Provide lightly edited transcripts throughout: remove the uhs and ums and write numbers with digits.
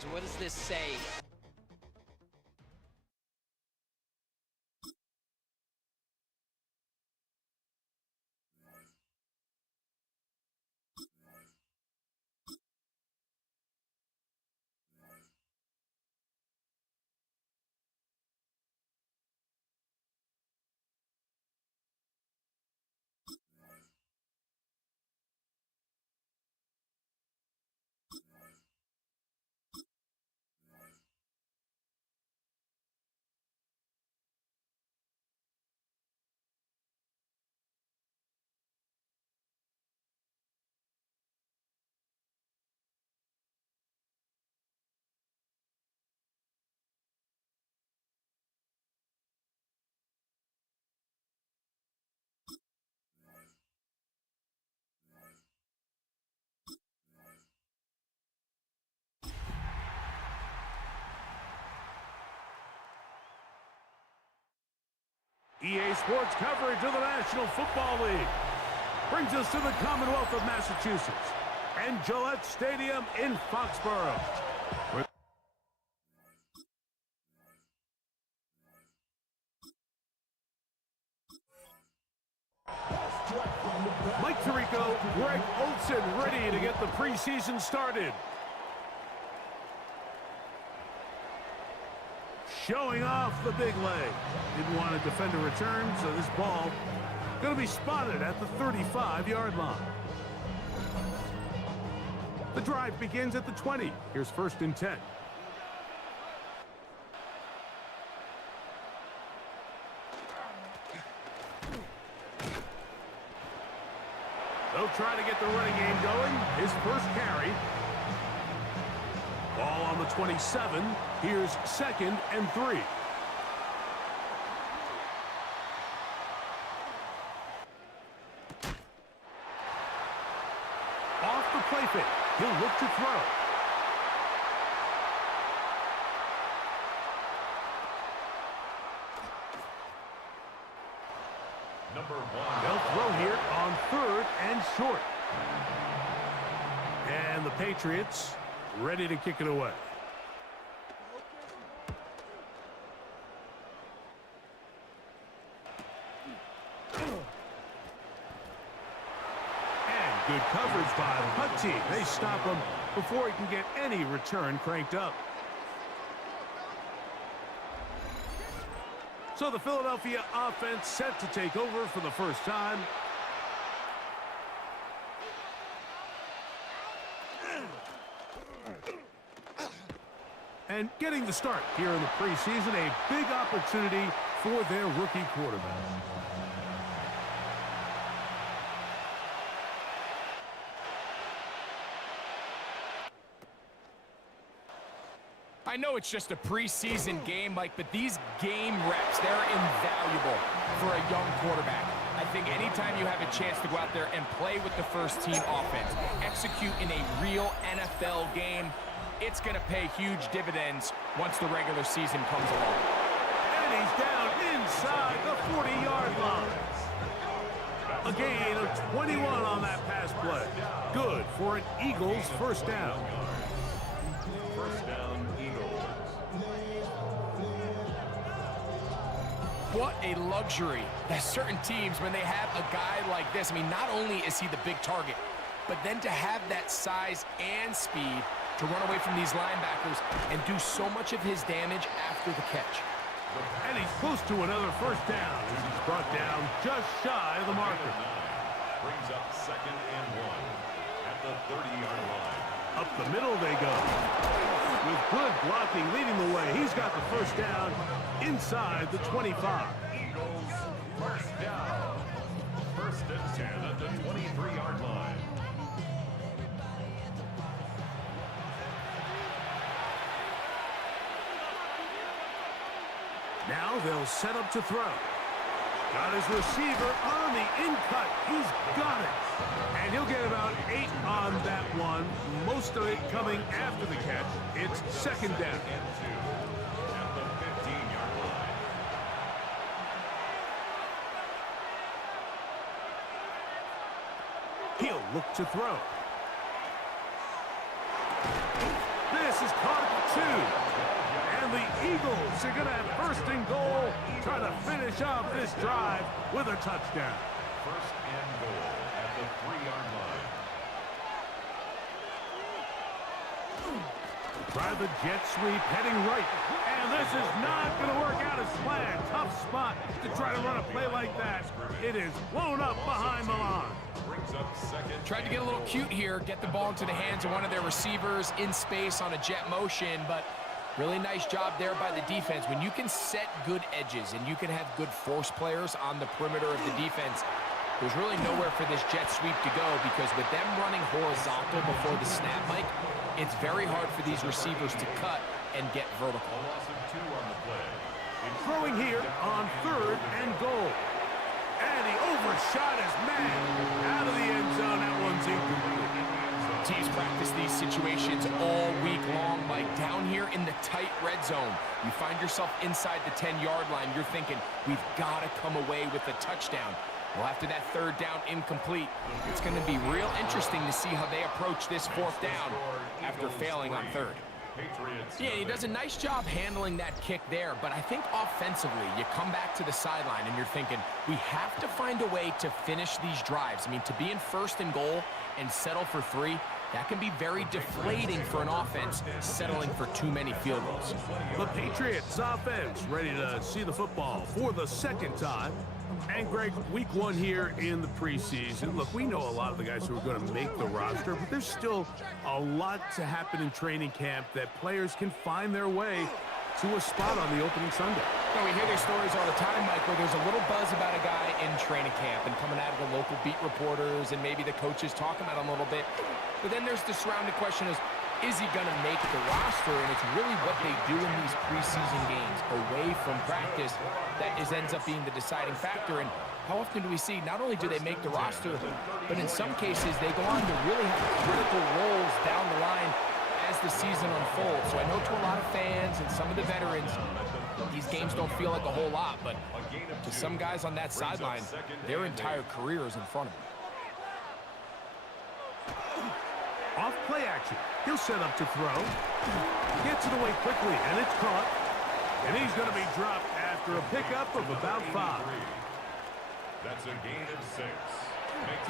listeners, what does this say? EA Sports coverage of the National Football League brings us to the Commonwealth of Massachusetts and Gillette Stadium in Foxborough. Mike Tirico, Greg Olson ready to get the preseason started. Showing off the big leg. Didn't want to defend a return, so this ball going to be spotted at the 35-yard line. The drive begins at the 20. Here's 1st and 10. They'll try to get the running game going. His first carry. Ball on the 27. Here's 2nd and 3. Off the play fake. He'll look to throw. Number 1. They'll throw here on 3rd and short. And the Patriots ready to kick it away. And good coverage by the punt team. They stop him before he can get any return cranked up. So the Philadelphia offense set to take over for the first time. And getting the start here in the preseason, a big opportunity for their rookie quarterback. I know it's just a preseason game, Mike, but these game reps, they're invaluable for a young quarterback. I think anytime you have a chance to go out there and play with the first-team offense, execute in a real NFL game, it's going to pay huge dividends once the regular season comes along. And he's down inside the 40-yard line. A gain of 21 on that pass play. Good for an Eagles first down. First down, Eagles. What a luxury that certain teams, when they have a guy like this, I mean, not only is he the big target, but then to have that size and speed to run away from these linebackers and do so much of his damage after the catch. And he's close to another first down as he's brought down just shy of the marker. Brings up 2nd and 1 at the 30-yard line. Up the middle they go. With good blocking leading the way, he's got the first down inside the 25. Eagles first down. 1st and 10 at the 23-yard line. Now they'll set up to throw. Got his receiver on the in-cut. He's got it. And he'll get about 8 on that one. Most of it coming after the catch. It's 2nd down. And 2 at the 15-yard line. He'll look to throw. This is caught And the Eagles are going to have first and goal, trying to finish off this drive with a touchdown. First and goal at the 3-yard line. Try the jet sweep, heading right. And this is not going to work out as planned. Tough spot to try to run a play like that. It is blown up behind the line. Brings up second. Tried to get a little cute here, get the ball into the hands of one of their receivers in space on a jet motion, but really nice job there by the defense. When you can set good edges and you can have good force players on the perimeter of the defense, there's really nowhere for this jet sweep to go, because with them running horizontal before the snap, Mike, it's very hard for these receivers to cut and get vertical. A loss of 2 on the play. Throwing here on 3rd and goal. And he overshot his man out of the end zone. That one's incomplete. Teams practice these situations all week long, Mike. Down here in the tight red zone, you find yourself inside the 10-yard line. You're thinking, we've got to come away with a touchdown. Well, after that 3rd down incomplete, it's going to be real interesting to see how they approach this 4th down after failing on 3rd. Yeah, he does a nice job handling that kick there, but I think offensively, you come back to the sideline and you're thinking, we have to find a way to finish these drives. I mean, to be in 1st and goal and settle for 3, that can be very deflating for an offense settling for too many field goals. The Patriots offense ready to see the football for the 2nd time. And Greg, week 1 here in the preseason. Look, we know a lot of the guys who are going to make the roster, but there's still a lot to happen in training camp that players can find their way to a spot on the opening Sunday. You know, we hear these stories all the time, Mike, where there's a little buzz about a guy in training camp and coming out of the local beat reporters and maybe the coaches talking about him a little bit. But then there's the surrounding question is he going to make the roster? And it's really what they do in these preseason games away from practice that ends up being the deciding factor. And how often do we see not only do they make the roster, but in some cases they go on to really have critical roles down the line as the season unfolds. So I know to a lot of fans and some of the veterans, these games don't feel like a whole lot, but to some guys on that sideline, their entire career is in front of them. Off play action. He'll set up to throw. Gets it away quickly, and it's caught. And he's going to be dropped after a pickup of about 5. That's a gain of 6.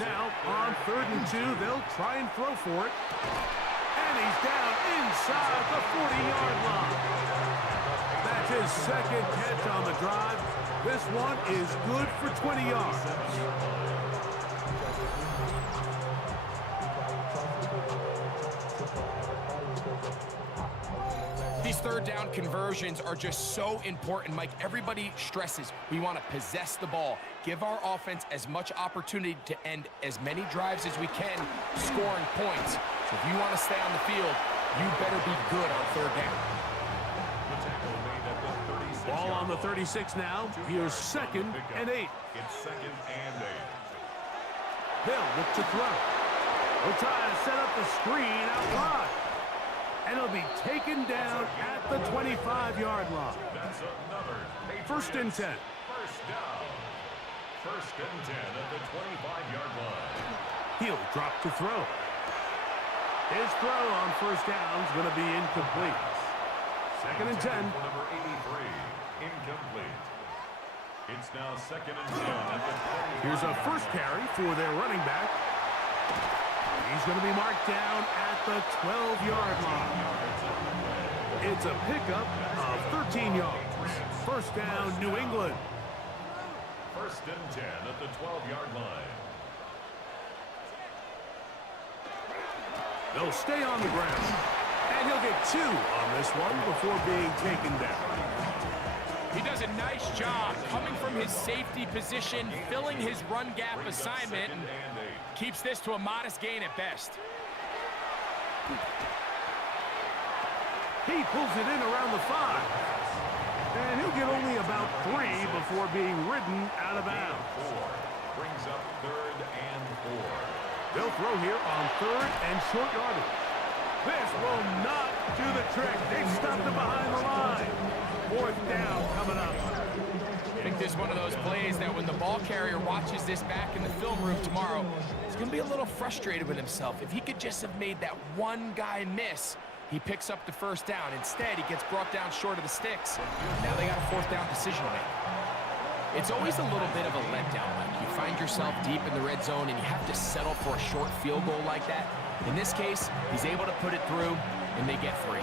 Now, on 3rd and 2, they'll try and throw for it. And he's down inside the 40-yard line. That's his 2nd catch on the drive. This one is good for 20 yards. These 3rd down conversions are just so important, Mike. Everybody stresses we want to possess the ball, give our offense as much opportunity to end as many drives as we can, scoring points. So if you want to stay on the field, you better be good on 3rd down. Ball on the 36 now. Here's 2nd and 8. It's 2nd and 8. They'll look to throw. We'll try to set up the screen out wide. And it'll be taken down at the 25-yard line. That's another 1st and 10. First down. 1st and 10 at the 25-yard line. He'll drop to throw. His throw on 1st down is going to be incomplete. 2nd and 10. Number 83, incomplete. It's now 2nd and 10 at the 20. Here's a first carry for their running back. He's going to be marked down at the 12-yard line. It's a pickup of 13 yards. 1st down, New England. 1st and 10 at the 12-yard line. They'll stay on the ground. And he'll get 2 on this one before being taken down. He does a nice job coming from his safety position, filling his run gap assignment, and keeps this to a modest gain at best. He pulls it in around the 5. And he'll get only about 3 before being ridden out of bounds. 4 brings up 3rd and 4. They'll throw here on 3rd and short yardage. This will not do the trick. They stopped it behind the line. 4th down coming up. I think this is one of those plays that when the ball carrier watches this back in the film room tomorrow, he's going to be a little frustrated with himself. If he could just have made that one guy miss, He picks up the first down. Instead, he gets brought down short of the sticks. Now they got a fourth down decision to make. It's always a little bit of a letdown. Like, you find yourself deep in the red zone and you have to settle for a short field goal like that. In this case, he's able to put it through, and they get 3.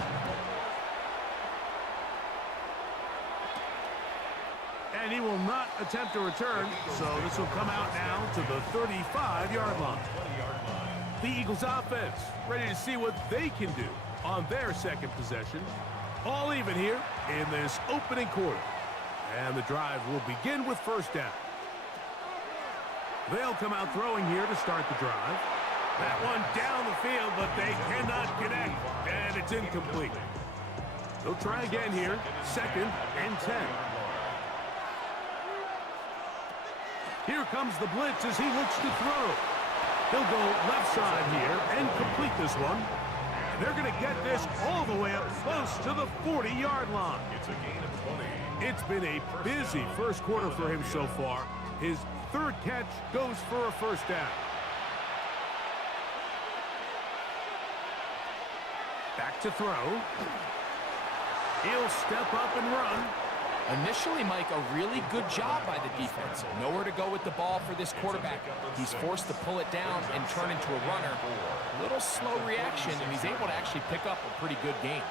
And he will not attempt a return, so this will come out now to the 35-yard line. The Eagles offense ready to see what they can do on their second possession. All even here in this opening quarter. And the drive will begin with first down. They'll come out throwing here to start the drive. That one down the field, but they cannot connect, and it's incomplete. They'll try again here, 2nd and 10. Here comes the blitz as he looks to throw. He'll go left side here and complete this one. And they're going to get this all the way up close to the 40-yard line. It's a gain of 20. It's been a busy first quarter for him so far. His 3rd catch goes for a first down. Back to throw. He'll step up and run. Initially, Mike, a really good job by the defense. Nowhere to go with the ball for this quarterback. He's forced to pull it down and turn into a runner. A little slow reaction, and he's able to actually pick up a pretty good game.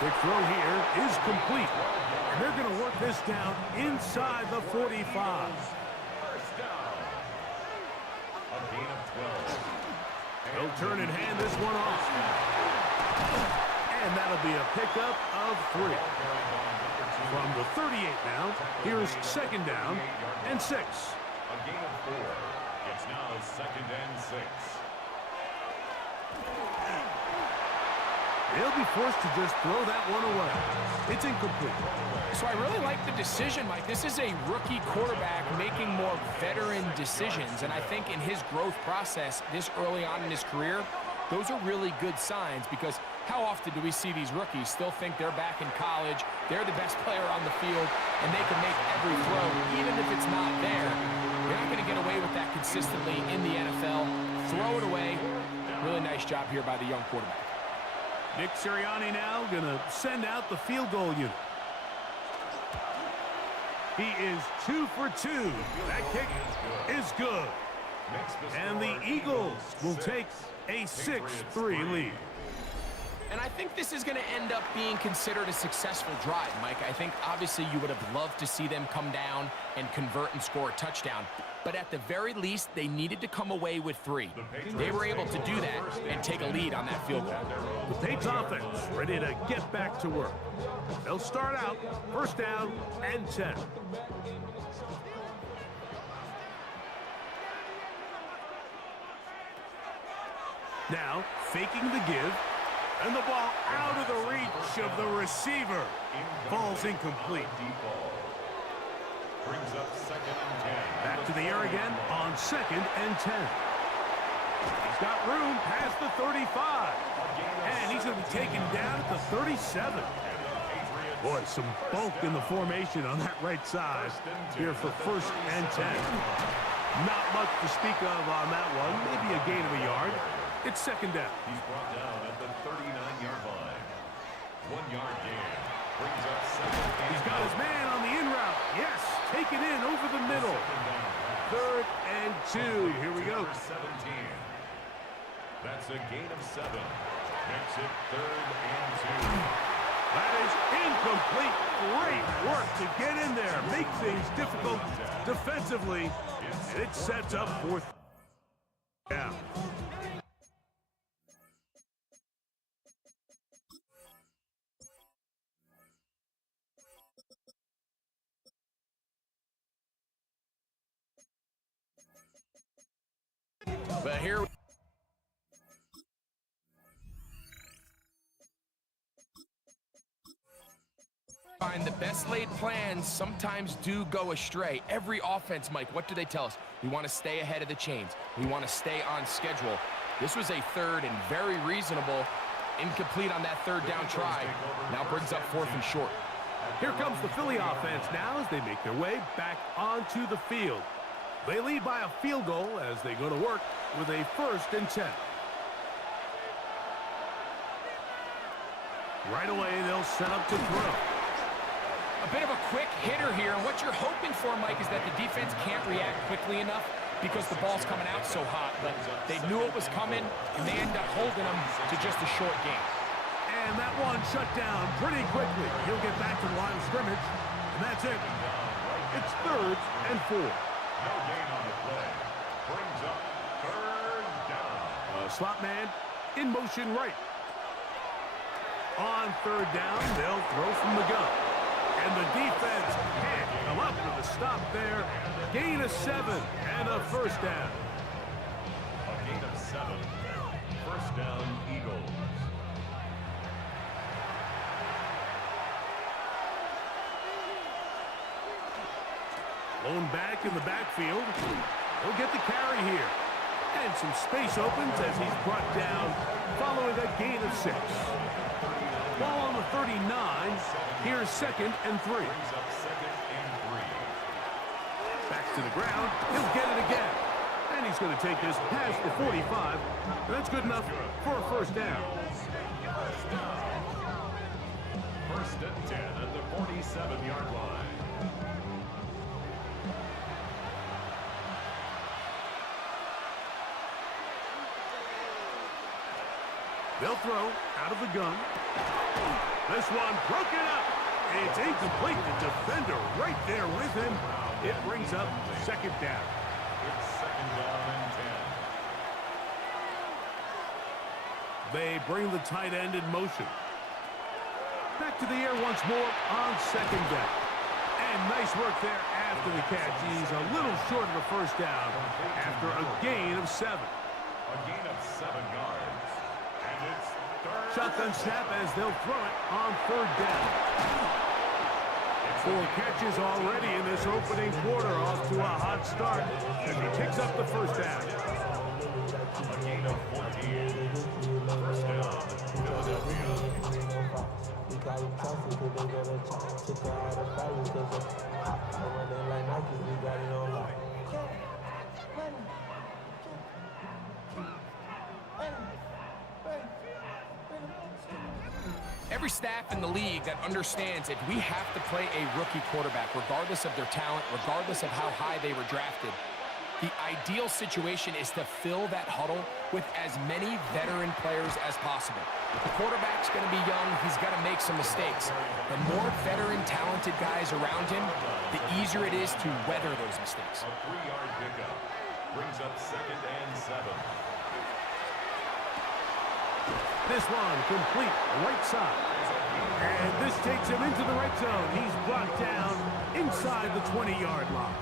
Quick throw here is complete. And they're going to work this down inside the 45. First down. A gain of 12. He'll turn and hand this one off. And that'll be a pickup of 3. From the 38 now, here's 2nd down and 6. A gain of 4. It's now 2nd and 6. They'll be forced to just throw that one away. It's incomplete. So I really like the decision, Mike. This is a rookie quarterback making more veteran decisions, and I think in his growth process this early on in his career, those are really good signs, because how often do we see these rookies still think they're back in college, they're the best player on the field, and they can make every throw, even if it's not there. You're not going to get away with that consistently in the NFL. Throw it away. Really nice job here by the young quarterback. Nick Sirianni now going to send out the field goal unit. He is 2 for 2. That kick is good. And the Eagles will take a 6-3 lead. And I think this is going to end up being considered a successful drive, Mike. I think obviously you would have loved to see them come down and convert and score a touchdown. But at the very least, they needed to come away with 3. They were able to do that and take a lead on that field goal. The Patriots offense ready to get back to work. They'll start out first down and 10. Now, faking the give. And the ball out of the reach of the receiver. Falls incomplete. Brings up 2nd and 10. Back to the air again on 2nd and 10. He's got room past the 35. And he's going to be taken down at the 37. Boy, some bulk in the formation on that right side here for 1st and 10. Not much to speak of on that one. Maybe a gain of a yard. It's 2nd down. He's brought down at the 39-yard line. 1-yard gain. Brings up 2nd. He's got his man on the in route. Yes, take it in over the middle. 3rd and 2. Here we go. 17. That's a gain of 7. Makes it 3rd and 2. That is incomplete. Great work to get in there. Make things difficult defensively. And it sets up 4th down. But here we find the best laid plans sometimes do go astray. Every offense, Mike, what do they tell us? We want to stay ahead of the chains. We want to stay on schedule. This was a 3rd and very reasonable. Incomplete on that 3rd down try. Now brings up 4th and short. Here comes the Philly offense now as they make their way back onto the field. They lead by a field goal as they go to work with a 1st and 10. Right away, they'll set up to throw. A bit of a quick hitter here, and what you're hoping for, Mike, is that the defense can't react quickly enough because the ball's coming out so hot. But they knew it was coming, and they end up holding them to just a short game. And that one shut down pretty quickly. He'll get back to the line of scrimmage, and that's it. It's 3rd and 4. No gain on the play. Brings up 3rd down. Slot man in motion right. On 3rd down, they'll throw from the gun. And the defense can't come up with a stop there. Gain of 7 and a 1st down. A gain of 7. 1st down, Eagles. Lone back in the backfield. He'll get the carry here. And some space opens as he's brought down following a gain of 6. Ball on the 39. Here's 2nd and 3. Brings up 2nd and 3. Back to the ground. He'll get it again. And he's going to take this past the 45. And that's good enough for a 1st down. 1st and 10 at the 47-yard line. They'll throw out of the gun. This one broken up. It's incomplete. The defender right there with him. It brings up 2nd down. It's 2nd down and 10. They bring the tight end in motion. Back to the air once more on 2nd down. And nice work there after the catch. He's a little short of a 1st down after a gain of 7. A gain of 7 yards. And it's 3rd. Shotgun snap as they'll throw it on 3rd down. 4 catches already in this opening quarter, off to a hot start as he picks up the 1st down. A gain of 14. 1st down, Philadelphia. Every staff in the league that understands it, we have to play a rookie quarterback, regardless of their talent, regardless of how high they were drafted. The ideal situation is to fill that huddle with as many veteran players as possible. The quarterback's going to be young. He's got to make some mistakes. The more veteran, talented guys around him, the easier it is to weather those mistakes. A 3-yard pickup. Brings up 2nd and 7. This one complete right side. And this takes him into the red zone. He's brought down inside the 20-yard line.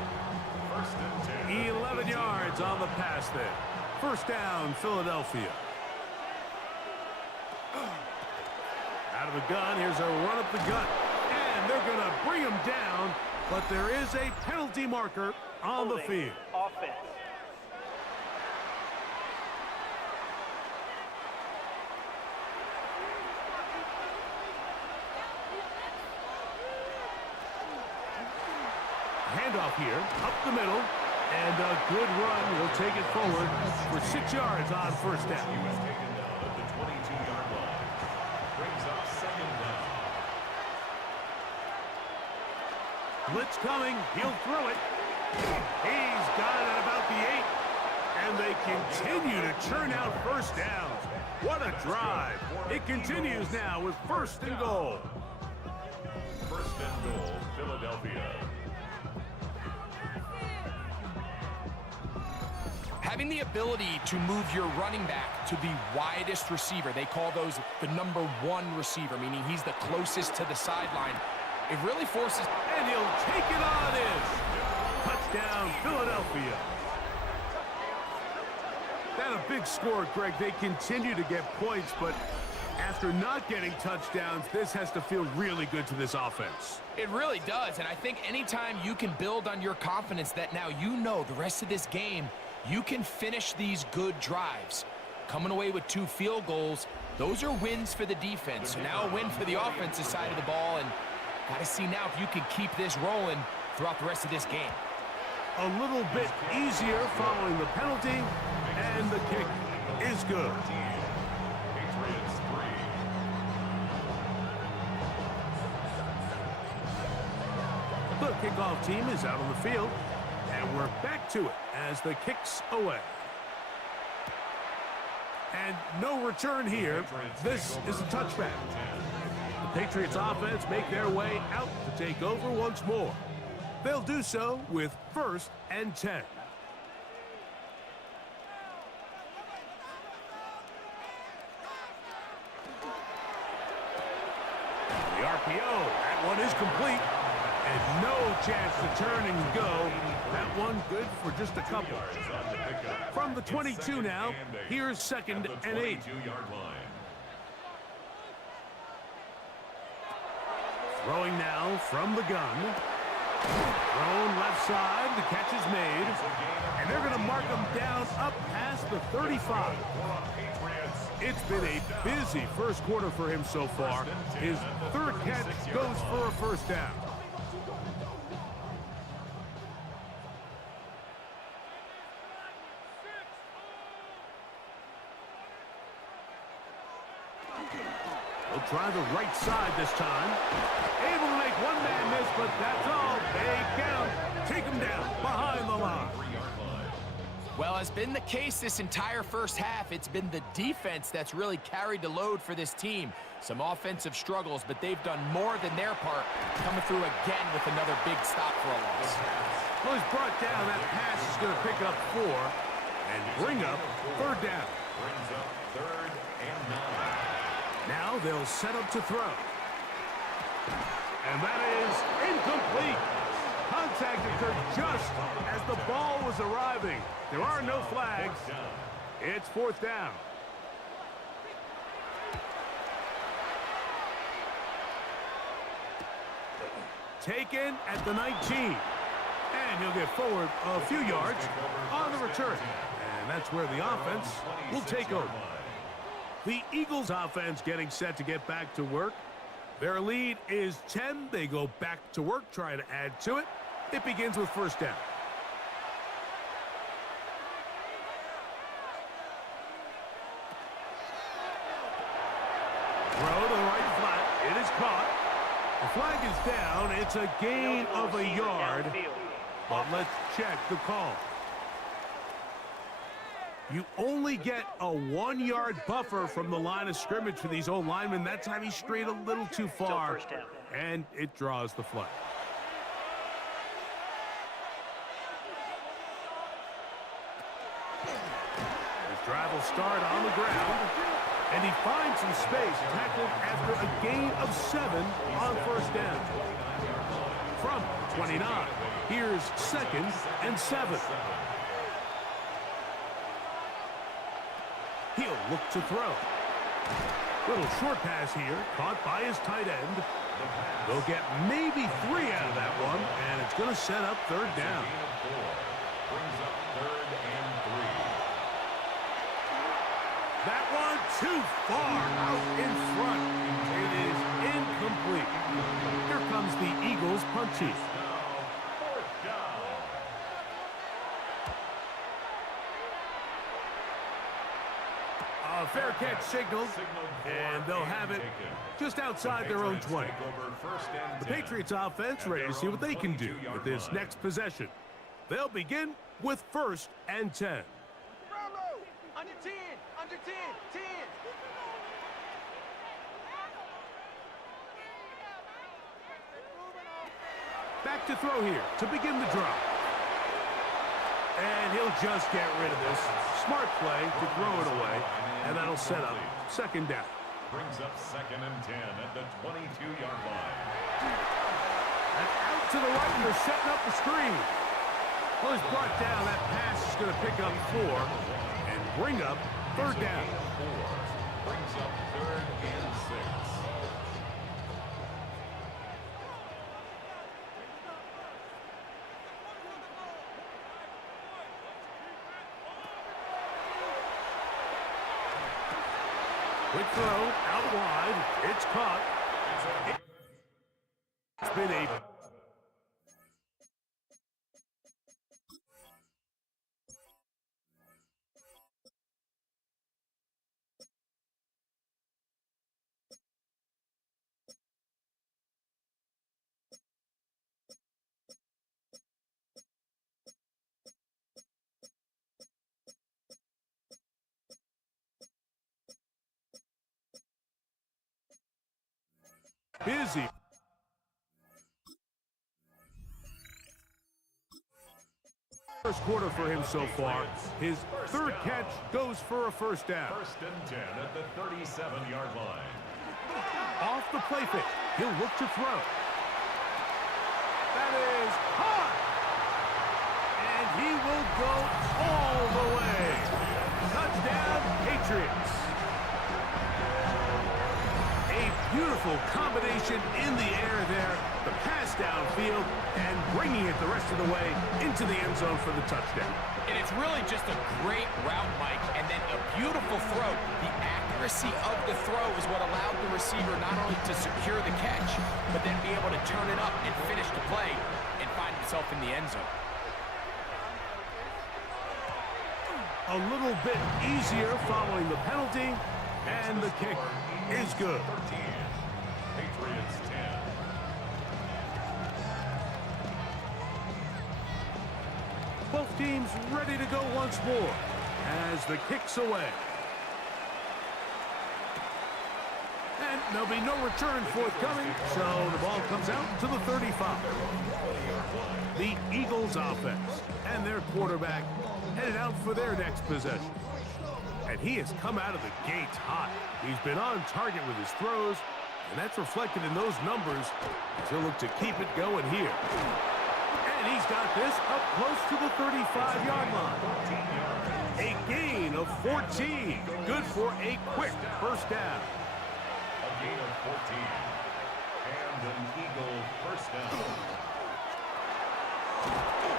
1st and 10. 11 yards on the pass there. 1st down, Philadelphia. Out of the gun, here's a run up the gut. And they're going to bring him down, but there is a penalty marker on the field. Offense. Handoff here, up the middle, and a good run will take it forward for 6 yards on 1st down. He was taken down at the 22-yard line. Brings up 2nd down. Blitz coming, he'll throw it. He's got it at about the 8, and they continue to churn out 1st downs. What a drive. It continues now with 1st and goal. 1st and goal, Philadelphia. Having the ability to move your running back to the widest receiver, they call those the number 1 receiver, meaning he's the closest to the sideline. It really forces... And he'll take it on in. Touchdown, Philadelphia. That a big score, Greg. They continue to get points, but after not getting touchdowns, this has to feel really good to this offense. It really does, and I think anytime you can build on your confidence that now you know the rest of this game, you can finish these good drives. Coming away with 2 field goals, those are wins for the defense. So now a win for the offensive side of the ball, and got to see now if you can keep this rolling throughout the rest of this game. a little bit easier following the penalty, and the kick is good. Patriots 3. The kickoff team is out on the field, and we're back to it as the kick's away. And no return here. This is a touchback. The Patriots offense make their way out to take over once more. They'll do so with 1st and 10. The RPO, that one is complete. And no chance to turn and go. That one good for just a couple. From the 22 now, here's 2nd and 8. Throwing now from the gun. Thrown left side, the catch is made. And they're going to mark him down up past the 35. It's been a busy first quarter for him so far. His 3rd catch goes for a 1st down. He'll try the right side this time. Able to make one man miss, but that's all. They count. Take him down behind the line. Well, as been the case this entire first half, it's been the defense that's really carried the load for this team. Some offensive struggles, but they've done more than their part, coming through again with another big stop for a loss. Well, he's brought down. That pass is going to pick up 4 and bring up 3rd down. Brings up 3rd and 9. Now they'll set up to throw. And that is incomplete. Contact occurred just as the ball was arriving. There are no flags. It's 4th down. Taken at the 19. And he'll get forward a few yards on the return. And that's where the offense will take over. The Eagles offense getting set to get back to work. Their lead is 10. They go back to work, trying to add to it. It begins with 1st down. Throw to the right flat. It is caught. The flag is down. It's a gain of a yard. But let's check the call. You only get a 1-yard buffer from the line of scrimmage for these old linemen. That time he strayed a little too far, and it draws the flag. His drive will start on the ground, and he finds some space, tackled after a gain of 7 on 1st down. From 29, here's 2nd and 7. He'll look to throw. Little short pass here, caught by his tight end. They'll get maybe 3 out of that one, and it's going to set up 3rd down. Brings up 3rd and 3. That one too far out in front. It is incomplete. Here comes the Eagles punt team. A fair catch signaled, and they'll have it just outside their own 20. The Patriots offense ready to see what they can do with this next possession. They'll begin with 1st and 10. Under 10, under 10, 10. Back to throw here to begin the drive. And he'll just get rid of this. Smart play to throw it away, and that'll set up 2nd down. Brings up 2nd and 10 at the 22-yard line. And out to the right, and they're setting up the screen. Well, he's brought down. That pass is going to pick up 4 and bring up 3rd down. 4 brings up 3rd and 6. Quick throw, out wide. It's caught. It's been a busy. First quarter for him so far. His third catch goes for a first down. First and 10 at the 37-yard line. Off the play fake, he'll look to throw. That is hot! And he will go all the way. Touchdown, Patriots. A beautiful combination in the air there. The pass downfield and bringing it the rest of the way into the end zone for the touchdown. And it's really just a great route, Mike, and then a beautiful throw. The accuracy of the throw is what allowed the receiver not only to secure the catch, but then be able to turn it up and finish the play and find himself in the end zone. A little bit easier following the penalty, and the kick is good. 13. Patriots 10. Both teams ready to go once more as the kick's away. And there'll be no return forthcoming, so the ball comes out to the 35. The Eagles offense and their quarterback headed out for their next possession. And he has come out of the gates hot. He's been on target with his throws, and that's reflected in those numbers as he'll look to keep it going here. And he's got this up close to the 35-yard line. A gain of 14. Good for a quick first down. A gain of 14. And an Eagle first down.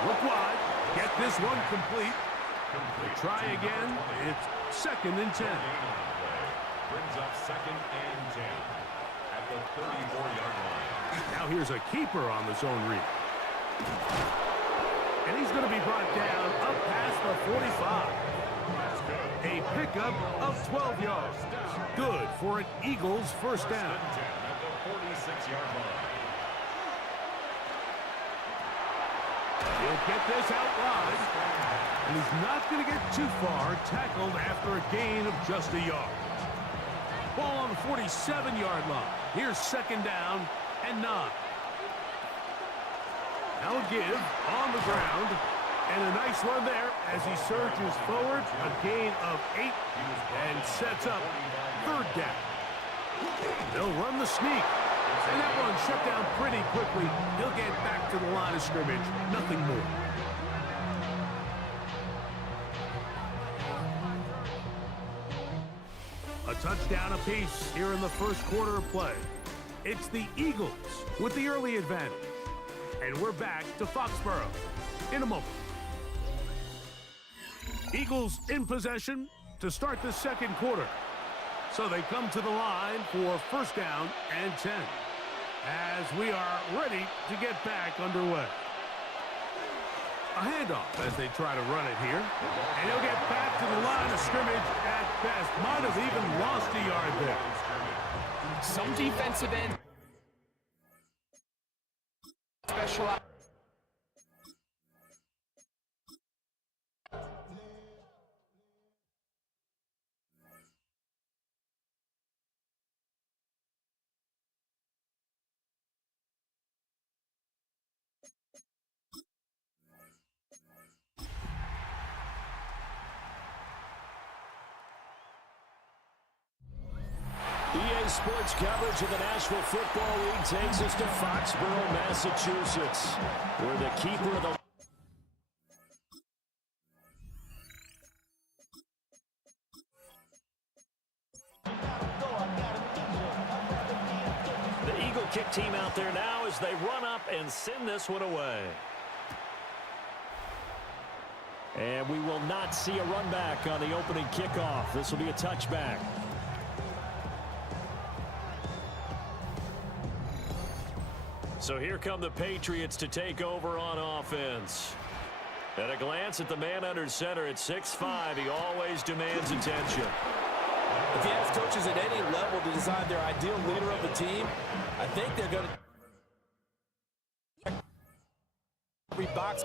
Look wide. Get this one complete. Try again. It's second and 10. Brings up second and 10 at the 34-yard line. Now here's a keeper on the zone read. And he's going to be brought down up past the 45. A pickup of 12 yards. Good for an Eagles first down. First and 10 at the 46-yard line. He'll get this out wide. And he's not going to get too far, tackled after a gain of just a yard. Ball on the 47-yard line. Here's second down and 9. Now a give on the ground. And a nice run there as he surges forward. A gain of 8 and sets up third down. They'll run the sneak. And that one shut down pretty quickly. He'll get back to the line of scrimmage. Nothing more. A touchdown apiece here in the first quarter of play. It's the Eagles with the early advantage. And we're back to Foxborough in a moment. Eagles in possession to start the second quarter. So they come to the line for first down and 10 as we are ready to get back underway. A handoff as they try to run it here. And he'll get back to the line of scrimmage at best. Might have even lost a yard there. Some defensive end special. EA Sports coverage of the National Football League takes us to Foxborough, Massachusetts, where the keeper of the Eagle kick team out there now as they run up and send this one away. And we will not see a run back on the opening kickoff. This will be a touchback. So here come the Patriots to take over on offense. At a glance at the man under center at 6'5", he always demands attention. If you ask coaches at any level to decide their ideal leader of the team, I think they're going to every box.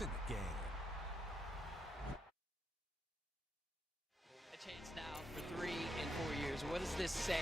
It's in the game. A chance now for 3 and 4 years. What does this say?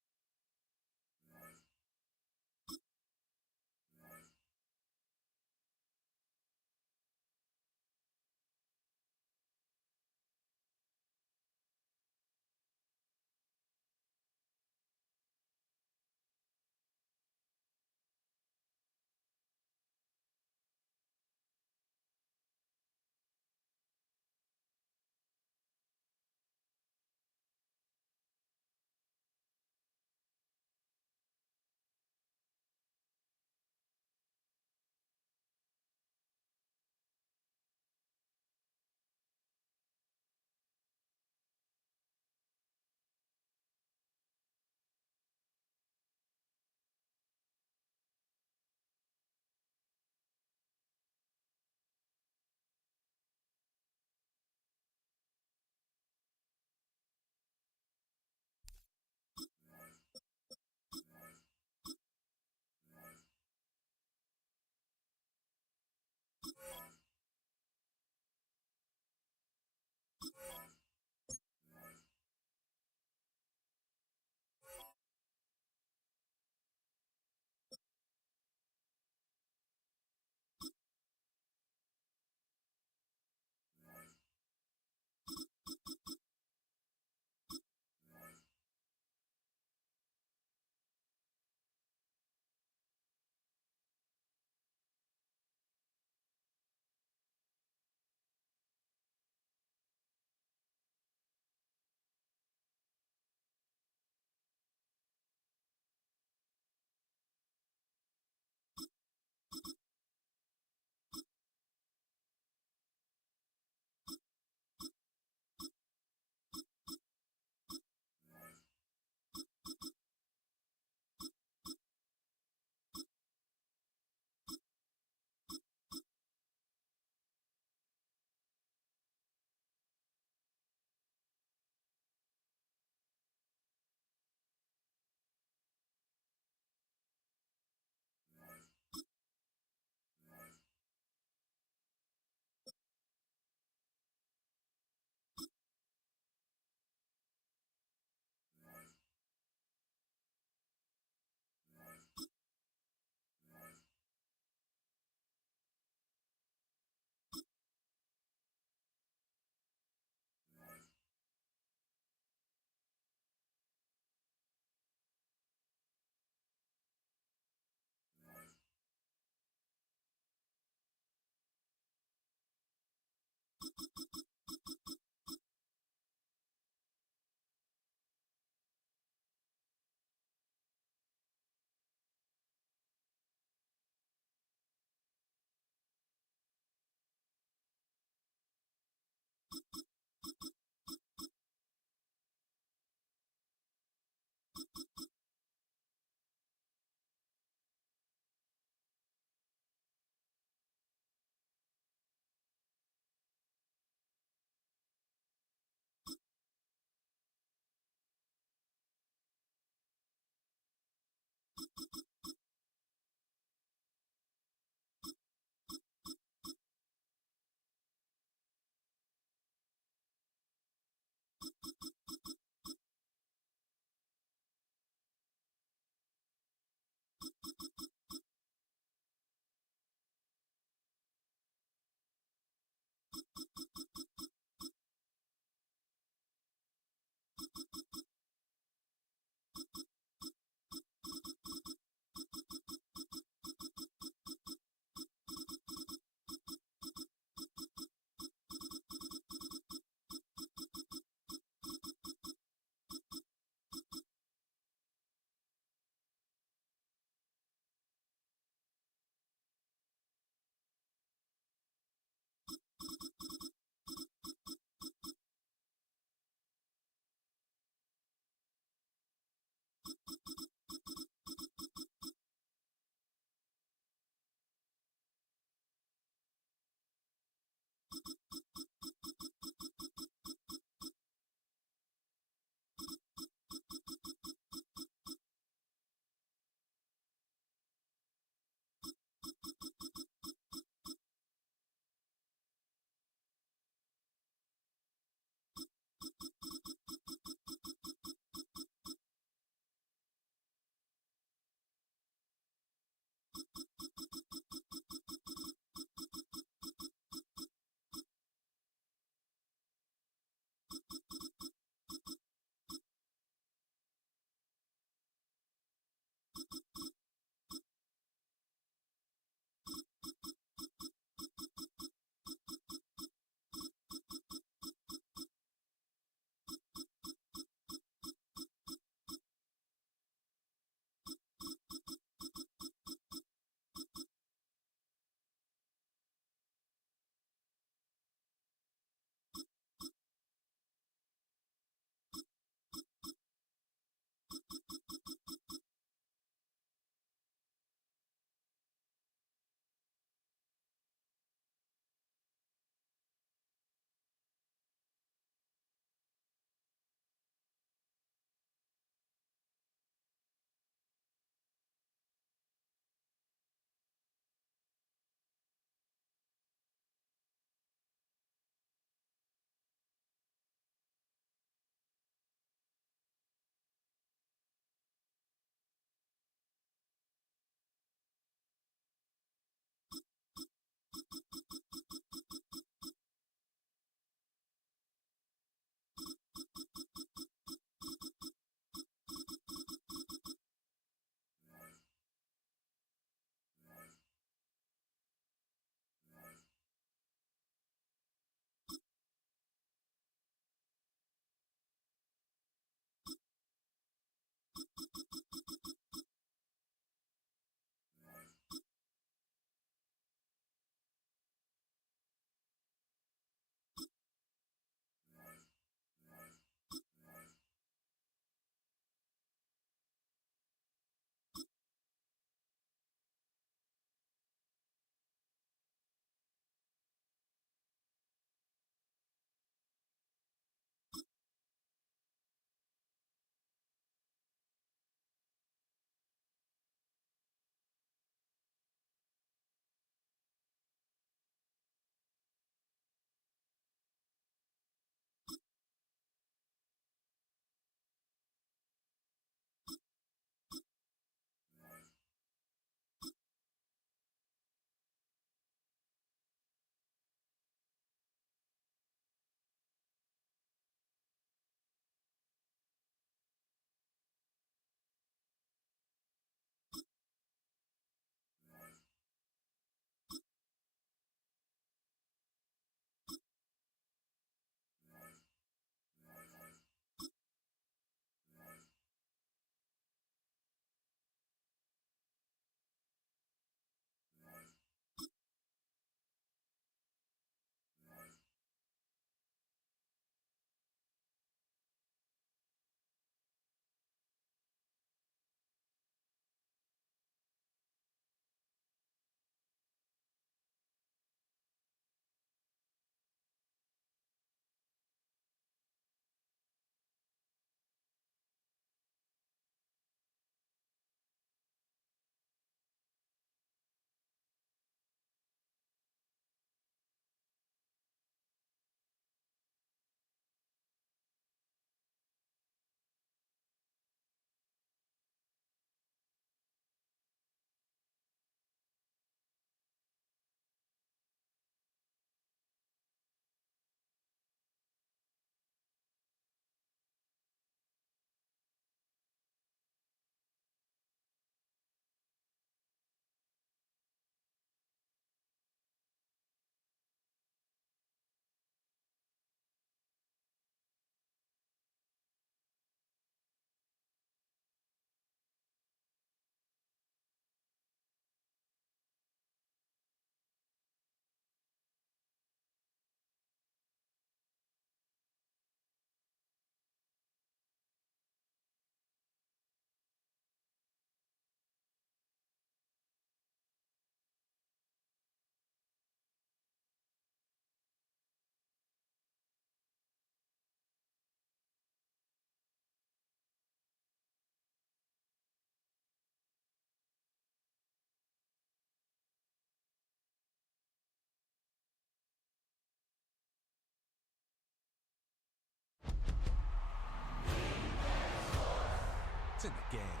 in the game.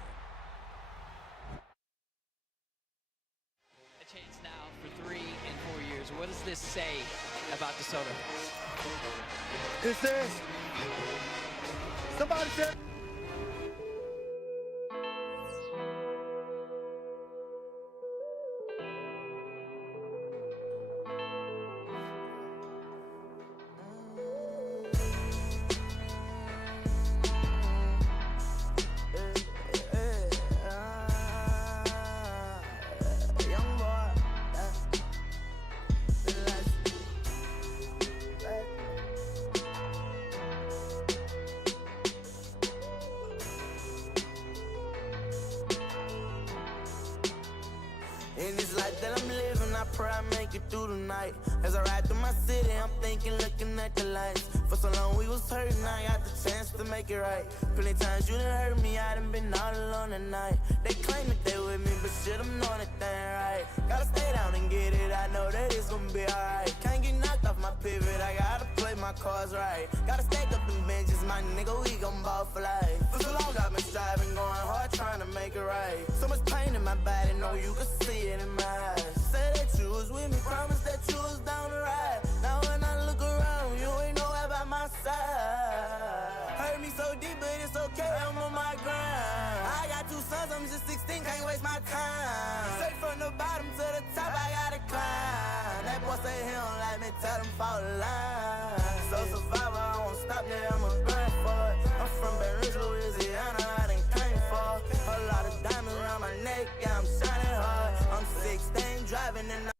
A chance now for 3 and 4 years. What does this say about DeSoto? It says, somebody said. In this life that I'm living, I pray I make it through the night. As I ride through my city, I'm thinking, looking at the lights. For so long we was hurting, I got the chance to make it right. Plenty times you done hurt me, I done been all alone at night. They claim that they with me, but shit, I'm knowing that they ain't right. Gotta stay down and get it, I know that it's gonna be alright. Can't get knocked off my pivot, I gotta play my cards right. Gotta stack up them benches, my nigga, we gon' ball for life. For so long I've been striving, going hard, trying to make it right. So much pain in my body, know you can see it in my eyes. Say that you was with me, promise that you was down the ride. Now when I look around, you ain't nowhere by my side. Hurt me so deep, but it's okay, I'm on my grind. I got 2 sons, I'm just 16, can't waste my time. Straight from the bottom to the top, I gotta climb. That boy say he don't like me, tell him fall the line. So survivor, I won't stop there, I'ma burn for it. I'm from Baton Rouge, Louisiana, I done came for it. A lot of diamonds around my neck, yeah, I'm shining hard. I'm 16, driving and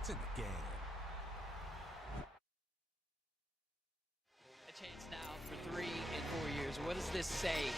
It's in the game. A chance now for 3 and 4 years. What does this say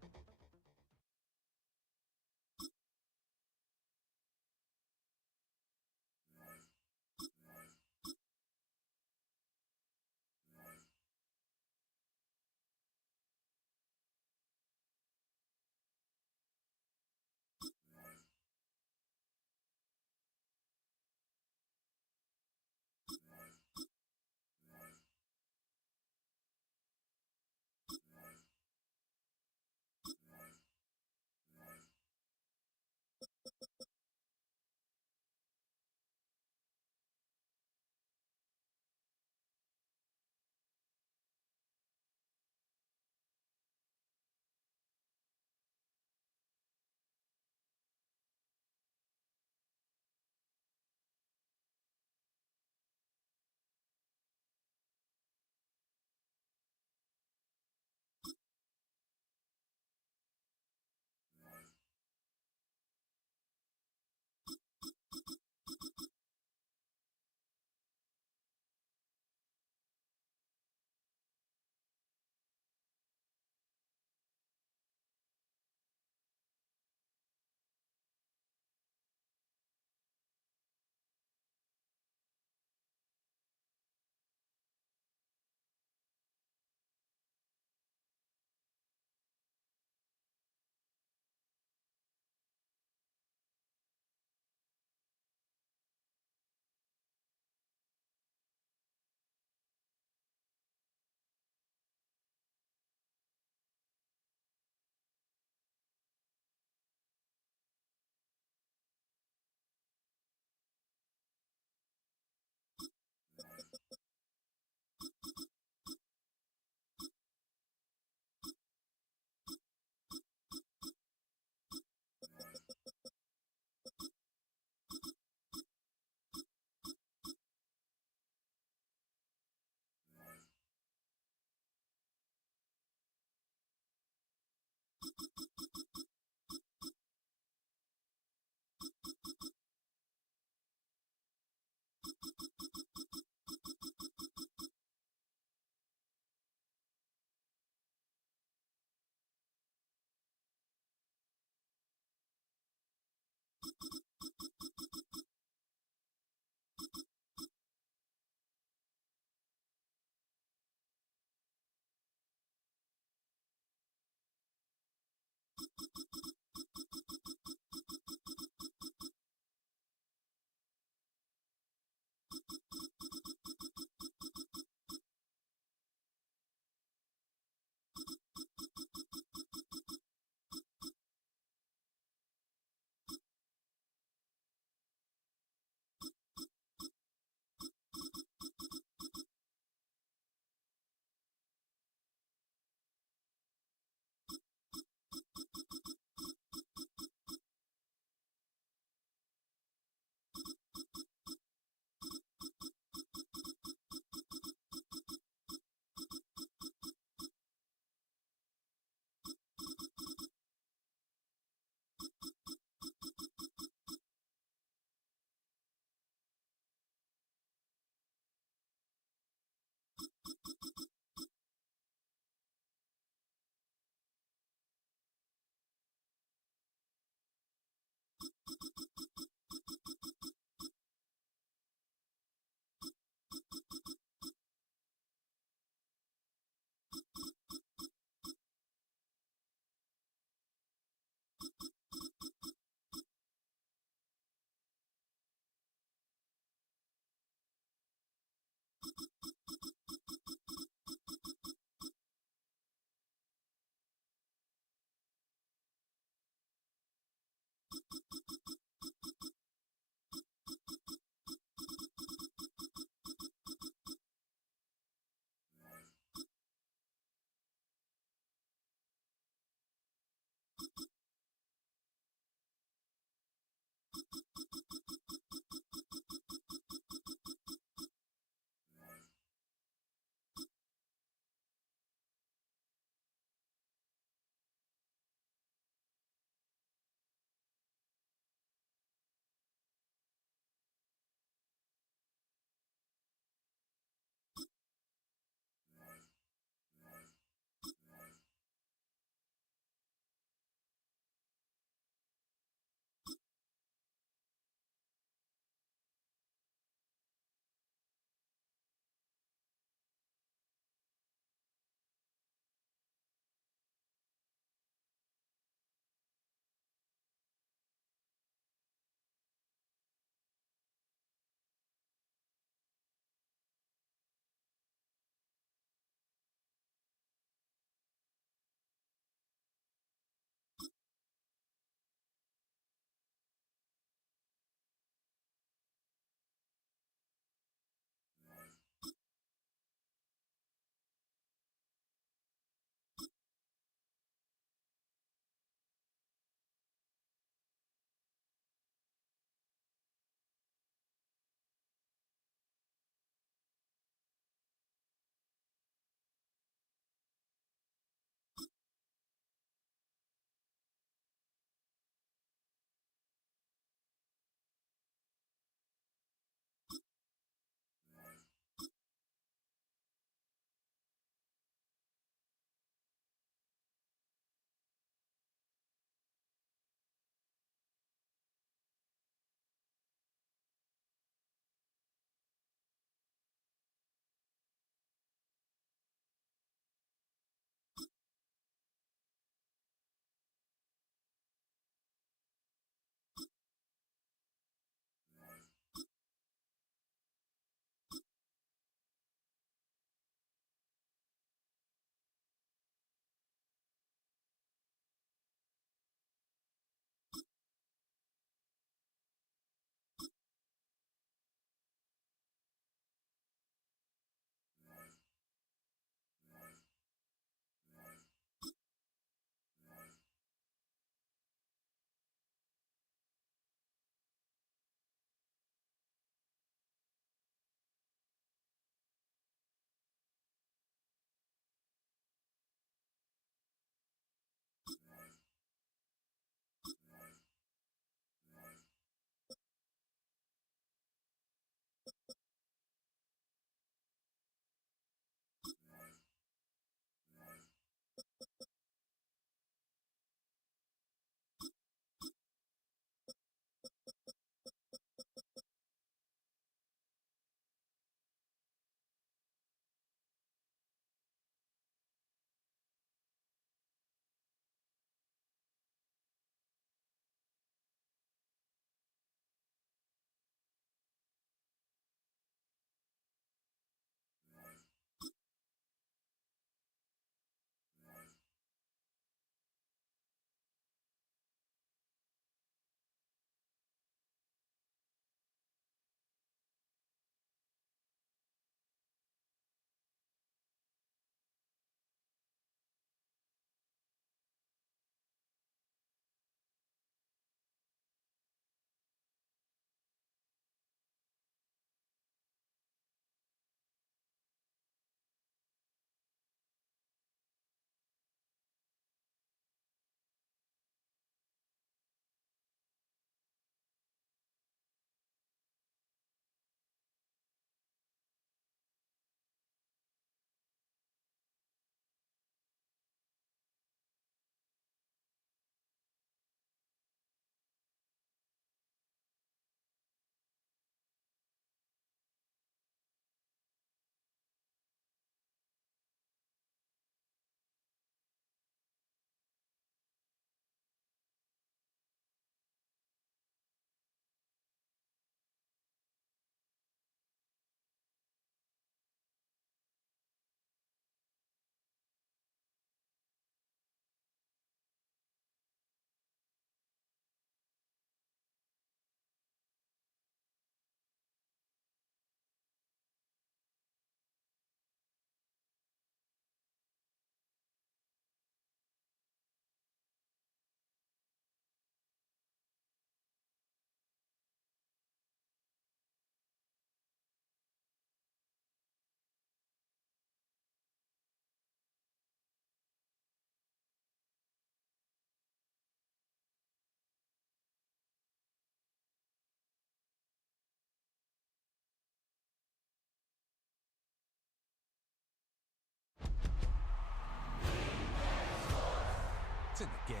It's in the game.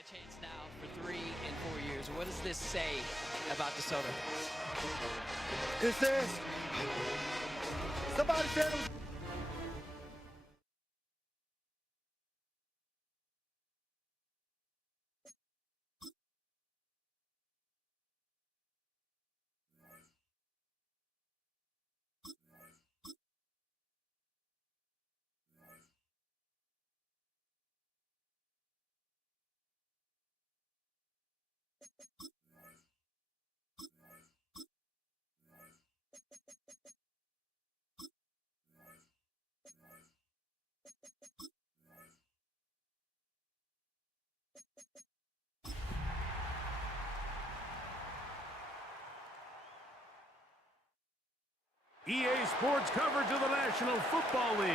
A chance now for 3 and 4 years. What does this say about DeSoto? It says, somebody said it was EA Sports coverage of the National Football League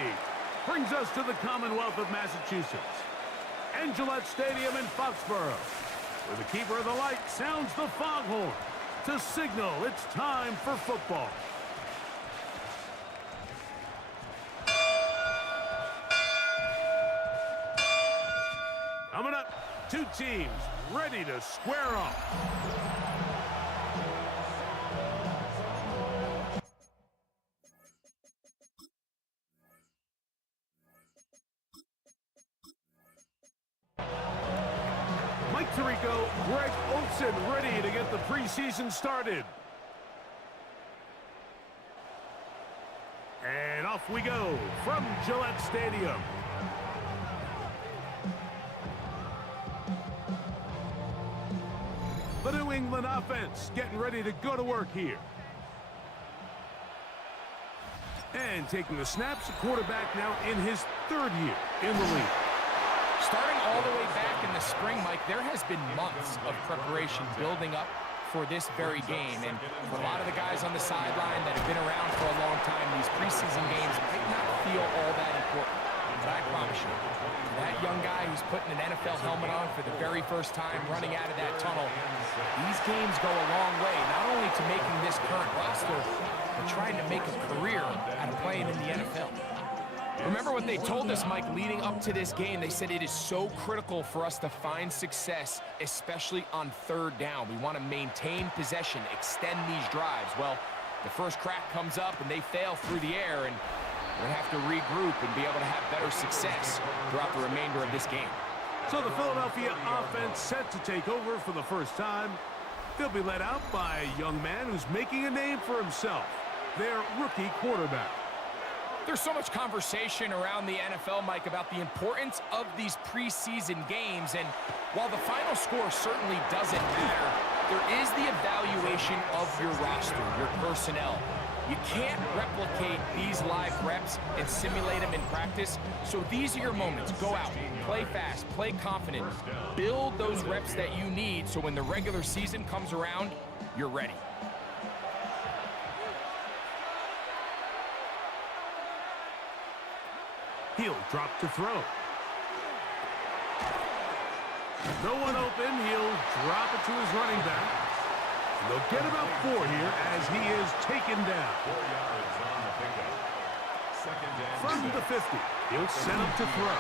brings us to the Commonwealth of Massachusetts and Gillette Stadium in Foxborough, where the keeper of the light sounds the foghorn to signal it's time for football. Coming up, two teams ready to square off. Mike Tirico, Greg Olson ready to get the preseason started. And off we go from Gillette Stadium. The New England offense getting ready to go to work here. And taking the snaps, a quarterback now in his 3rd year in the league. Starting all the way back in the spring, Mike, there has been months of preparation building up for this very game. And for a lot of the guys on the sideline that have been around for a long time, these preseason games might not feel all that important. But I promise you, that young guy who's putting an NFL helmet on for the very first time running out of that tunnel, these games go a long way, not only to making this current roster, but trying to make a career out of playing in the NFL. Remember what they told us, Mike, leading up to this game. They said it is so critical for us to find success, especially on 3rd down. We want to maintain possession, extend these drives. Well, the first crack comes up and they fail through the air, and we're going to have to regroup and be able to have better success throughout the remainder of this game. So the Philadelphia offense set to take over for the first time. They'll be led out by a young man who's making a name for himself, their rookie quarterback. There's so much conversation around the NFL, Mike, about the importance of these preseason games. And while the final score certainly doesn't matter, there is the evaluation of your roster, your personnel. You can't replicate these live reps and simulate them in practice. So these are your moments. Go out, play fast, play confident, build those reps that you need so when the regular season comes around, you're ready. He'll drop to throw. No one open. He'll drop it to his running back. They'll get about 4 here as he is taken down. 4 yards on the pickup. Second and From the 50, he'll set up to throw.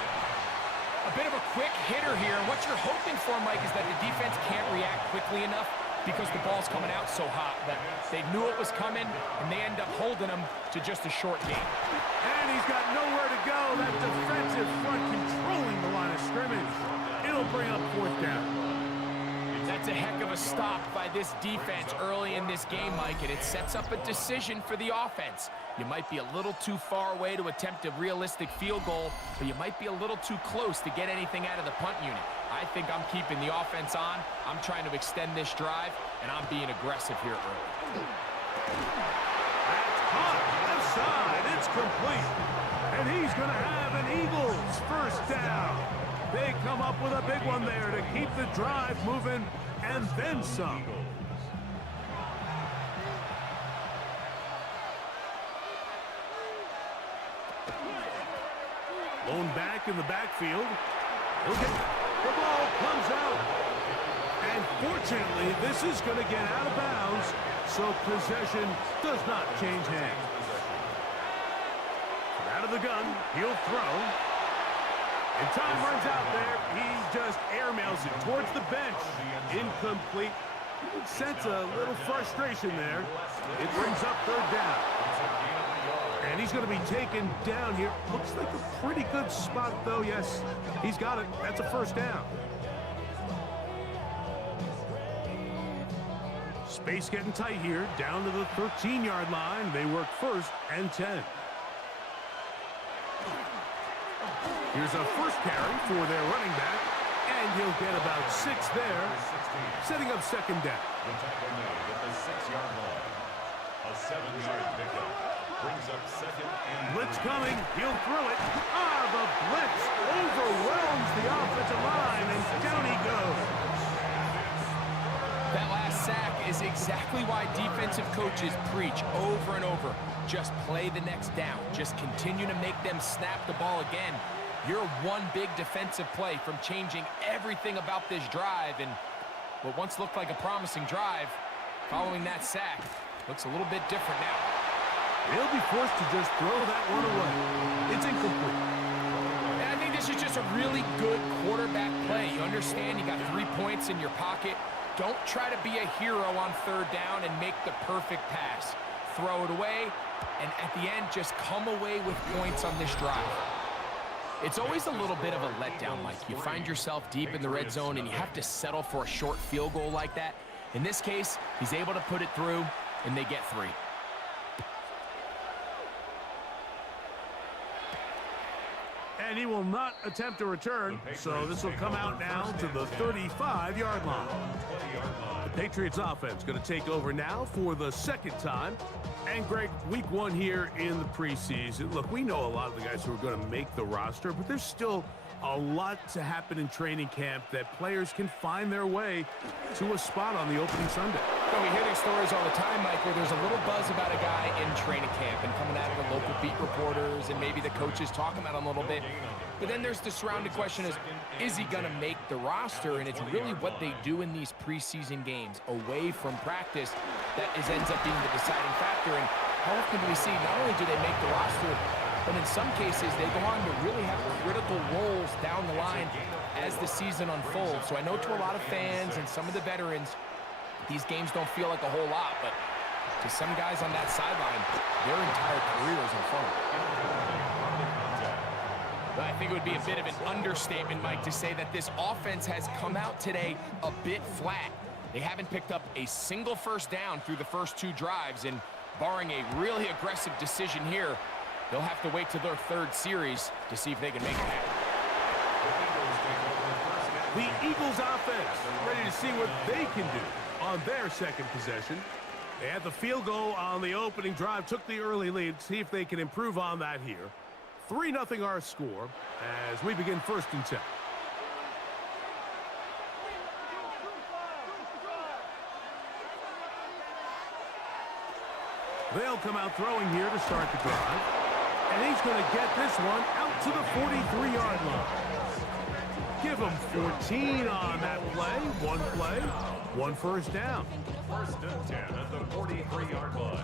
A bit of a quick hitter here, and what you're hoping for, Mike, is that the defense can't react quickly enough because the ball's coming out so hot that they knew it was coming, and they end up holding them to just a short game. And he's got nowhere to go. That defensive front controlling the line of scrimmage. It'll bring up 4th down. That's a heck of a stop by this defense early in this game, Mike, and it sets up a decision for the offense. You might be a little too far away to attempt a realistic field goal, but you might be a little too close to get anything out of the punt unit. I think I'm keeping the offense on. I'm trying to extend this drive, and I'm being aggressive here early. That's caught. Left side. It's complete. And he's going to have an Eagles 1st down. They come up with a big one there to keep the drive moving, and then some. Lone back in the backfield. He'll get, the ball comes out. And fortunately, this is going to get out of bounds, so possession does not change hands. Out of the gun, he'll throw. And time runs out there. He just airmails it towards the bench. Incomplete. You can sense a little frustration there. It brings up third down. And he's going to be taken down here. Looks like a pretty good spot, though. Yes, he's got it. That's a first down. Space getting tight here. Down to the 13-yard line. They work first and 10. Here's a first carry for their running back, and he'll get about 6 there, setting up second down. The tackle made at the 6-yard line. A 7-yard pickup brings up second and Blitz coming. He'll throw it. The blitz overwhelms the offensive line, and down he goes. That last sack is exactly why defensive coaches preach over and over. Just play the next down. Just continue to make them snap the ball again. You're one big defensive play from changing everything about this drive, and what once looked like a promising drive, following that sack, looks a little bit different now. He'll be forced to just throw that one away. It's incomplete. And I think this is just a really good quarterback play. You understand you got 3 points in your pocket. Don't try to be a hero on third down and make the perfect pass. Throw it away, and at the end, just come away with points on this drive. It's always a little bit of a letdown, Mike. You find yourself deep in the red zone, and you have to settle for a short field goal like that. In this case, he's able to put it through, and they get 3. And he will not attempt a return, so this will come out now to the 35-yard line. The Patriots offense going to take over now for the second time. And Greg, week 1 here in the preseason. Look, we know a lot of the guys who are going to make the roster, but there's still a lot to happen in training camp that players can find their way to a spot on the opening Sunday. Well, we hear these stories all the time, Mike, where there's a little buzz about a guy in training camp and coming out of the local beat reporters and maybe the coaches talking about him a little bit. But then there's the surrounding question is he going to make the roster? And it's really what they do in these preseason games away from practice that ends up being the deciding factor. And how often do we see not only do they make the roster, but in some cases they go on to really have critical roles down the line as the season unfolds. So I know to a lot of fans and some of the veterans, these games don't feel like a whole lot, but to some guys on that sideline, their entire career is in front of them. I think it would be a bit of an understatement, Mike, to say that this offense has come out today a bit flat. They haven't picked up a single first down through the first 2 drives, and barring a really aggressive decision here, they'll have to wait to their 3rd series to see if they can make it happen. The Eagles offense ready to see what they can do on their second possession. They had the field goal on the opening drive, took the early lead. See if they can improve on that here. 3-0 our score as we begin 1st and 10. They'll come out throwing here to start the drive. And he's going to get this one out to the 43-yard line. Give him 14 on that play, 1 first down. 1st and 10 at the 43-yard line.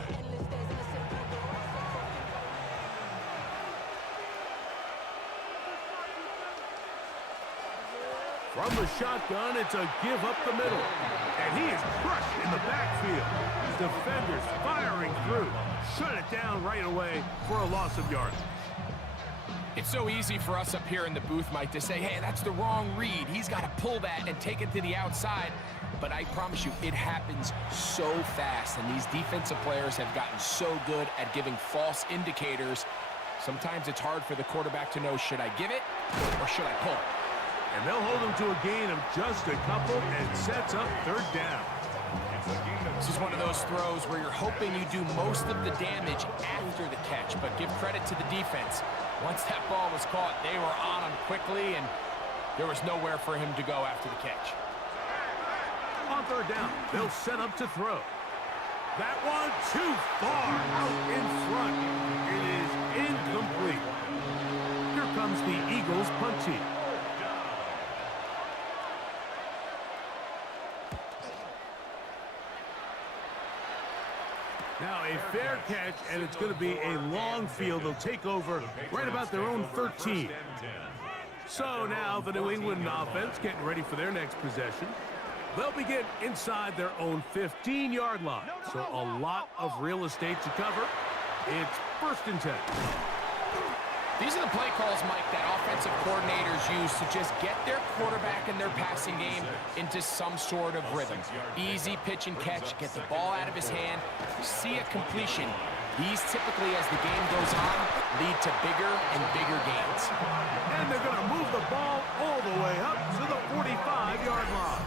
From the shotgun, it's a give up the middle. And he is crushed in the backfield. Defenders firing through. Shut it down right away for a loss of yardage. It's so easy for us up here in the booth, Mike, to say, hey, that's the wrong read. He's got to pull that and take it to the outside. But I promise you, it happens so fast. And these defensive players have gotten so good at giving false indicators. Sometimes it's hard for the quarterback to know, should I give it or should I pull? And they'll hold him to a gain of just a couple and sets up 3rd down. This is one of those throws where you're hoping you do most of the damage after the catch, but give credit to the defense. Once that ball was caught, they were on him quickly, and there was nowhere for him to go after the catch. On 3rd down, they'll set up to throw. That one too far out in front. It is incomplete. Here comes the Eagles punt team. Now a fair catch, and it's going to be a long field. They'll take over right about their own 13. So now the New England offense getting ready for their next possession. They'll begin inside their own 15-yard line. So a lot of real estate to cover. It's 1st and 10. These are the play calls, Mike, that offensive coordinators use to just get their quarterback and their passing game into some sort of rhythm. Easy pitch and catch, get the ball out of his hand, see a completion. These typically, as the game goes on, lead to bigger and bigger gains. And they're going to move the ball all the way up to the 45-yard line.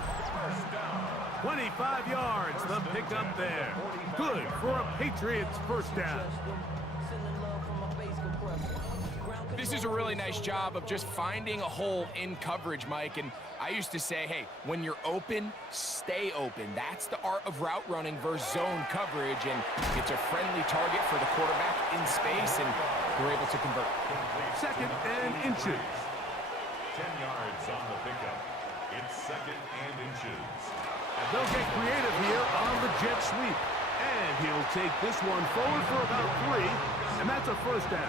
25 yards, the pickup there. Good for a Patriots first down. This is a really nice job of just finding a hole in coverage, Mike. And I used to say, hey, when you're open, stay open. That's the art of route running versus zone coverage. And it's a friendly target for the quarterback in space, and we're able to convert. 2nd and inches. 10 yards on the pickup. It's 2nd and inches. They'll get creative here on the jet sweep. And he'll take this one forward for about 3, and that's a first down.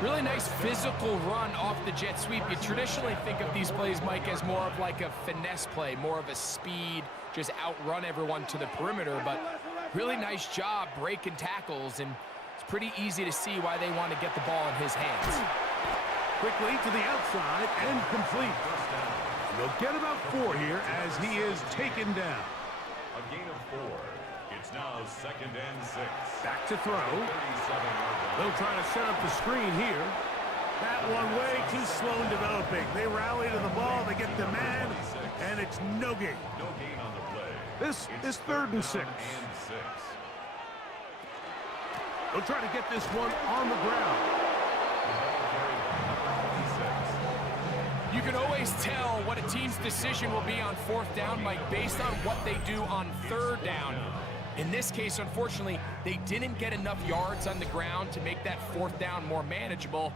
Really nice physical run off the jet sweep. You traditionally think of these plays, Mike, as more of like a finesse play, more of a speed, just outrun everyone to the perimeter, but really nice job breaking tackles, and it's pretty easy to see why they want to get the ball in his hands. Quickly to the outside and complete. They'll get about 4 here as he is taken down. A gain of 4. It's now 2nd and 6. Back to throw. They'll try to set up the screen here. That one way too slow in developing. They rally to the ball, they get the man, and it's no gain. No gain on the play. This is 3rd and 6. They'll try to get this one on the ground. You can always tell what a team's decision will be on 4th down, Mike, based on what they do on 3rd down. In this case, unfortunately, they didn't get enough yards on the ground to make that 4th down more manageable.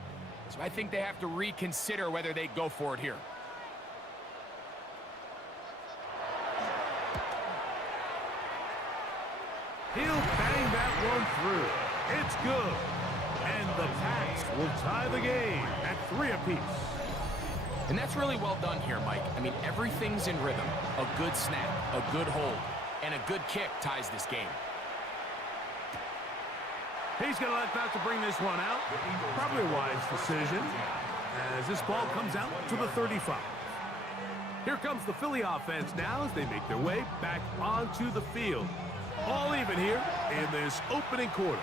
So I think they have to reconsider whether they go for it here. He'll bang that one through. It's good. And the Pats will tie the game at 3 apiece. And that's really well done here, Mike. I mean, everything's in rhythm. A good snap, a good hold, and a good kick ties this game. He's going to let that to bring this one out. Probably a wise decision as this ball comes out to the 35. Here comes the Philly offense now as they make their way back onto the field. All even here in this opening quarter.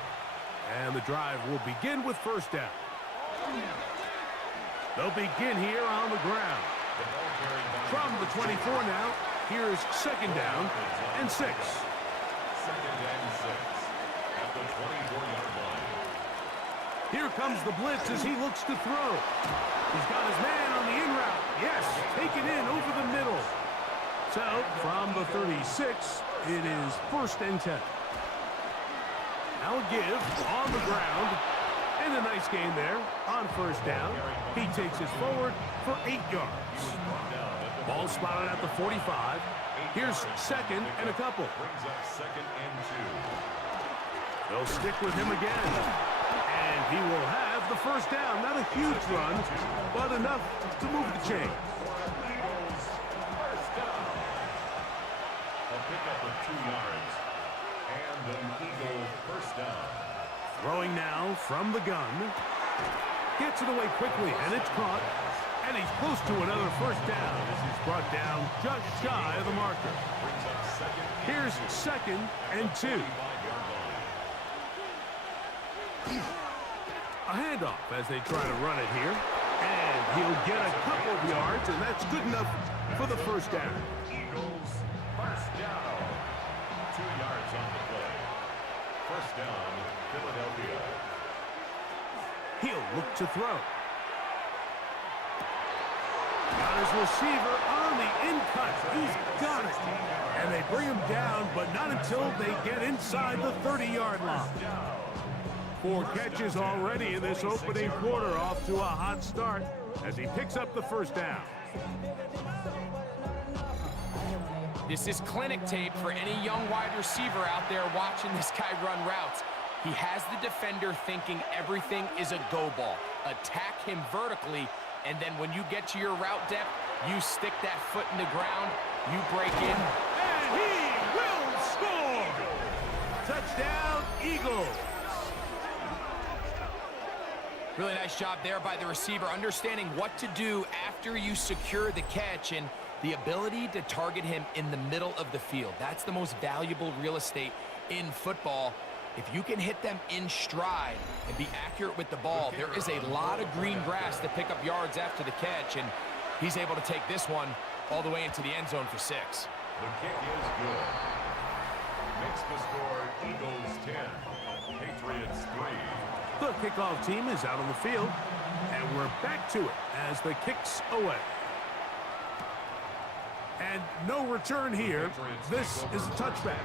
And the drive will begin with 1st down. They'll begin here on the ground. From the 24 now, here's 2nd down and 6. 2nd and 6 at the 24-yard line. Here comes the blitz as he looks to throw. He's got his man on the in route. Yes, taken in over the middle. So from the 36, it is 1st and 10. Now a give on the ground. And a nice gain there on 1st down. He takes it forward for 8 yards. Ball spotted at the 45. Here's 2nd and a couple. Brings up 2nd and 2. They'll stick with him again. And he will have the 1st down. Not a huge run, but enough to move the chain. A pickup of 2 yards. And an Eagle 1st down. Throwing now from the gun. Gets it away quickly, and it's caught. And he's close to another 1st down as he's brought down just shy of the marker. Here's 2nd and 2. A handoff as they try to run it here. And he'll get a couple of yards, and that's good enough for the 1st down. Eagles 1st down. 2 yards on the play. 1st down, Philadelphia. He'll look to throw. Got his receiver on the in-cut. He's got it. And they bring him down, but not until they get inside the 30-yard line. 4 catches already in this opening quarter, off to a hot start as he picks up the 1st down. This is clinic tape for any young wide receiver out there watching this guy run routes. He has the defender thinking everything is a go ball. Attack him vertically, and then when you get to your route depth, you stick that foot in the ground, you break in. And he will score! Touchdown, Eagles! Really nice job there by the receiver, understanding what to do after you secure the catch and the ability to target him in the middle of the field. That's the most valuable real estate in football. If you can hit them in stride and be accurate with the ball, there is a lot of green grass to pick up yards after the catch, and he's able to take this one all the way into the end zone for 6. The kick is good. Makes the score Eagles 10, Patriots 3. The kickoff team is out on the field, and we're back to it as the kick's away. And no return here. This is a touchback.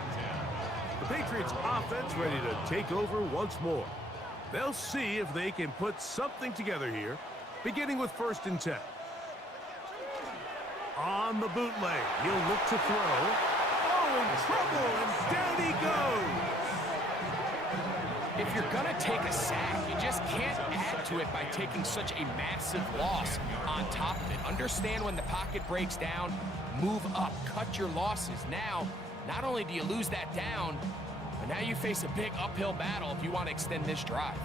The Patriots offense ready to take over once more. They'll see if they can put something together here, beginning with 1st and 10. On the bootleg, he'll look to throw. Oh, in trouble, and down he goes. If you're gonna take a sack, you just can't add to it by taking such a massive loss on top of it. Understand when the pocket breaks down, move up, cut your losses. Now, not only do you lose that down, but now you face a big uphill battle if you want to extend this drive.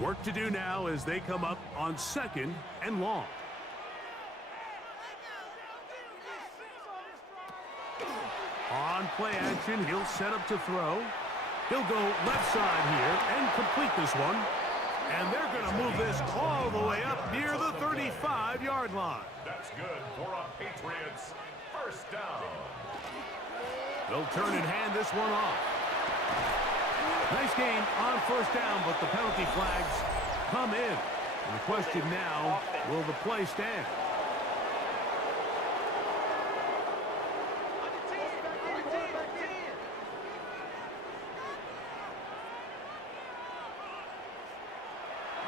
Work to do now as they come up on 2nd and long. On play action, he'll set up to throw. He'll go left side here and complete this one. And they're going to move this all the way up near the 35-yard line. That's good for a Patriots 1st down. They'll turn and hand this one off. Nice game on 1st down, but the penalty flags come in. And the question now, will the play stand?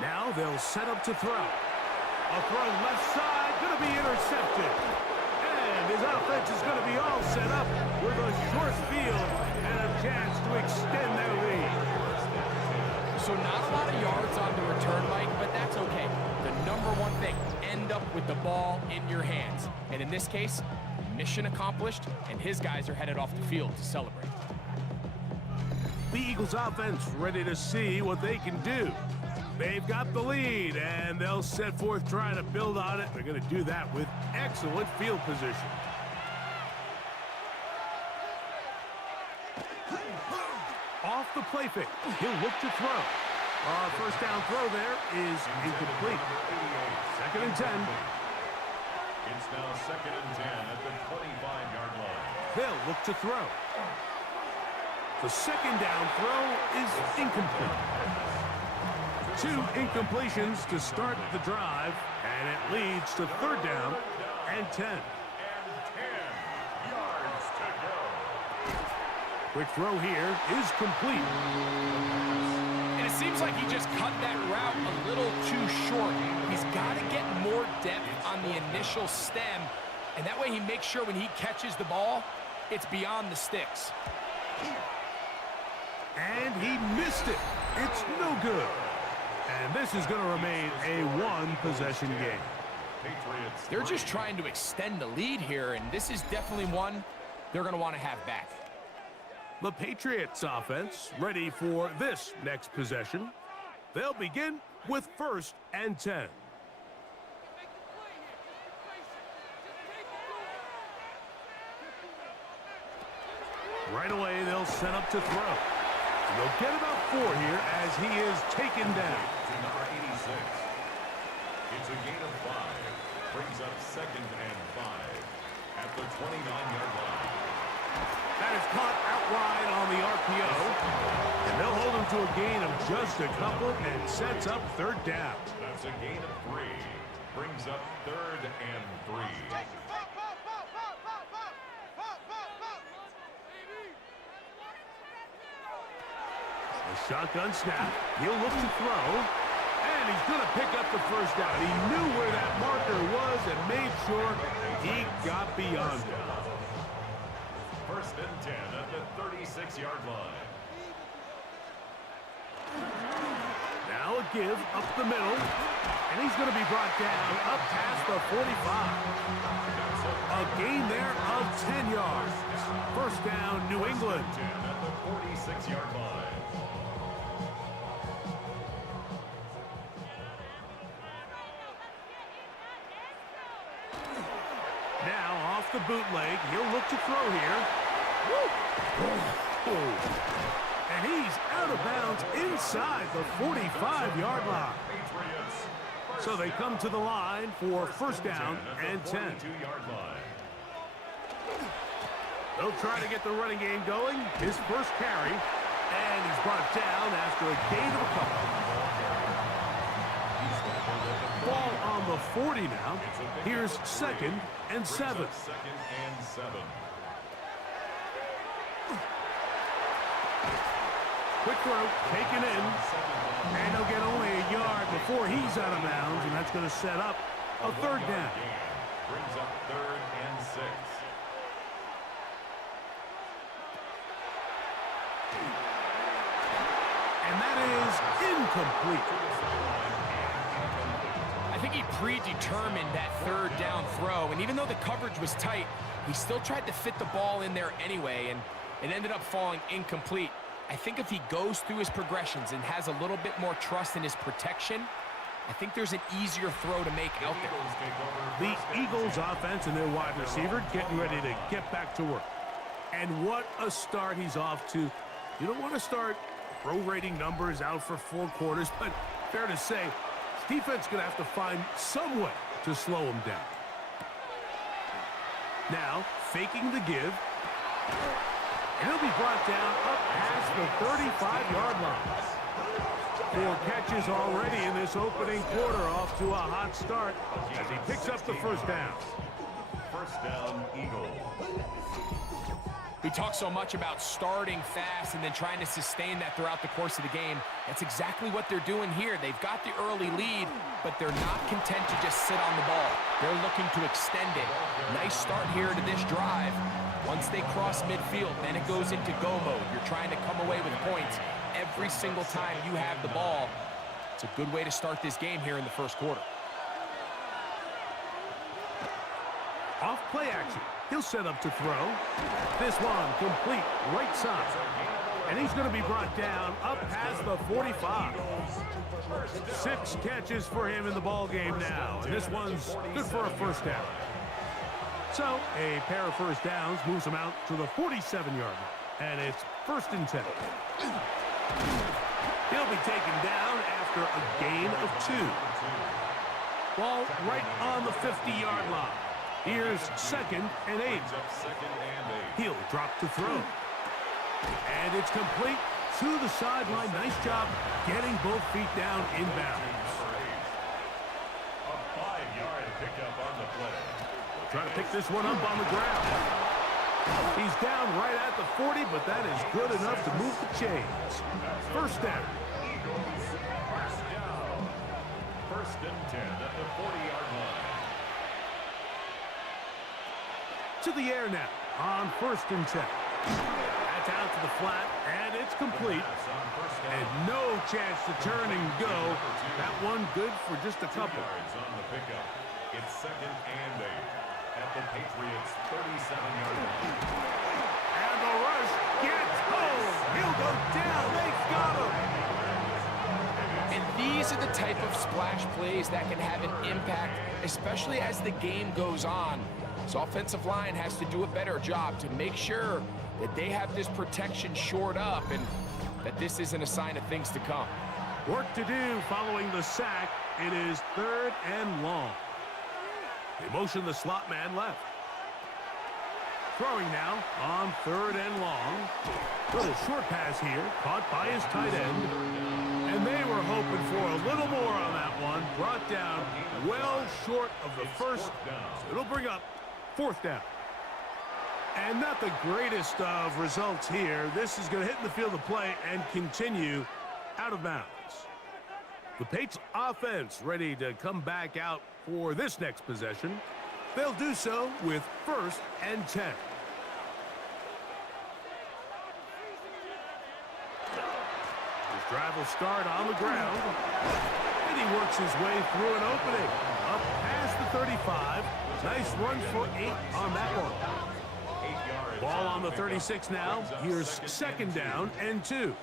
Now they'll set up to throw. A throw left side, going to be intercepted. And his offense is going to be all set up with a short field and a chance to extend their lead. So not a lot of yards on the return, Mike, but that's okay. The number one thing, end up with the ball in your hands. And in this case, mission accomplished, and his guys are headed off the field to celebrate. The Eagles offense ready to see what they can do. They've got the lead, and they'll set forth trying to build on it. They're going to do that with excellent field position. Off the play fake, he'll look to throw. 1st down throw there is incomplete. 2nd and 10. It's now 2nd and 10 at the 25-yard line. They'll look to throw. The 2nd down throw is incomplete. 2 incompletions to start the drive, and it leads to 3rd down and 10. And 10 yards to go. Quick throw here is complete. And it seems like he just cut that route a little too short. He's got to get more depth on the initial stem, and that way he makes sure when he catches the ball, it's beyond the sticks. And he missed it. It's no good. And this is going to remain a 1-possession game. They're just trying to extend the lead here, and this is definitely one they're going to want to have back. The Patriots offense ready for this next possession. They'll begin with 1st and 10. Right away, they'll set up to throw. They'll get about 4 here as he is taken down. To number 86. It's a gain of 5. Brings up 2nd and 5 at the 29-yard line. That is caught out wide on the RPO. And they'll hold him to a gain of just a couple and sets up 3rd down. That's a gain of 3. Brings up 3rd and 3. A shotgun snap. He'll look to throw. And he's going to pick up the first down. He knew where that marker was and made sure he got beyond it. First and 10 at the 36-yard line. Now a give up the middle. And he's going to be brought down up past the 45. A gain there of 10 yards. First down, New England. 10 at the 46-yard line. Now off the bootleg. He'll look to throw here. Woo! And he's out of bounds inside the 45-yard line. So they come to the line for first down and 10. They'll try to get the running game going. His first carry, and he's brought down after a gain of a couple. Ball on the 40 now. Here's second and 7. Quick throw, taken in, and he'll get only a yard before he's out of bounds, and that's going to set up a third down. Brings up 3rd and 6. And that is incomplete. I think he predetermined that third down throw, and even though the coverage was tight, he still tried to fit the ball in there anyway, and it ended up falling incomplete. I think if he goes through his progressions and has a little bit more trust in his protection, I think there's an easier throw to make out there. The Eagles offense and their wide receiver getting ready to get back to work. And what a start he's off to. You don't want to start prorating numbers out for 4 quarters, but fair to say, this defense is going to have to find some way to slow him down. Now, faking the give. And he'll be brought down up past the 35-yard line. 4 catches already in this opening quarter, off to a hot start as he picks up the first down. First down, Eagles. We talk so much about starting fast and then trying to sustain that throughout the course of the game. That's exactly what they're doing here. They've got the early lead, but they're not content to just sit on the ball. They're looking to extend it. Nice start here to this drive. Once they cross midfield, then it goes into go mode. You're trying to come away with points every single time you have the ball. It's a good way to start this game here in the first quarter. Off play action. He'll set up to throw. This one complete right side. And he's going to be brought down up past the 45. 6 catches for him in the ball game now. And this one's good for a first down. So a pair of first downs moves him out to the 47-yard line. And it's first and 10. He'll be taken down after a gain of 2. Ball right on the 50-yard line. Here's second and 8. He'll drop to throw. And it's complete to the sideline. Nice job getting both feet down in bounds. A 5-yard pickup on the play. Trying to pick this one up on the ground. He's down right at the 40, but that is good enough to move the chains. First down. First and 10 at the 40-yard line. To the air now on first and 10. That's out to the flat, and it's complete. And no chance to turn and go. That one good for just a couple. Yards on the pickup. It's second and 8 at the Patriots' 37-yard line. And the rush gets home. He'll go down. They got him. And these are the type of splash plays that can have an impact, especially as the game goes on. So offensive line has to do a better job to make sure that they have this protection shored up and that this isn't a sign of things to come. Work to do following the sack. It is third and long. They motion the slot man left. Throwing now on third and long. Little short pass here, caught by his tight end. And they were hoping for a little more on that one. Brought down well short of the first. So it'll bring up fourth down. And not the greatest of results here. This is going to hit in the field of play and continue out of bounds. The Patriots offense ready to come back out for this next possession. They'll do so with 1st and 10. His drive will start on the ground. And he works his way through an opening. Up past the 35. Nice run for 8 on that one. Ball on the 36 now. Here's 2nd down and 2.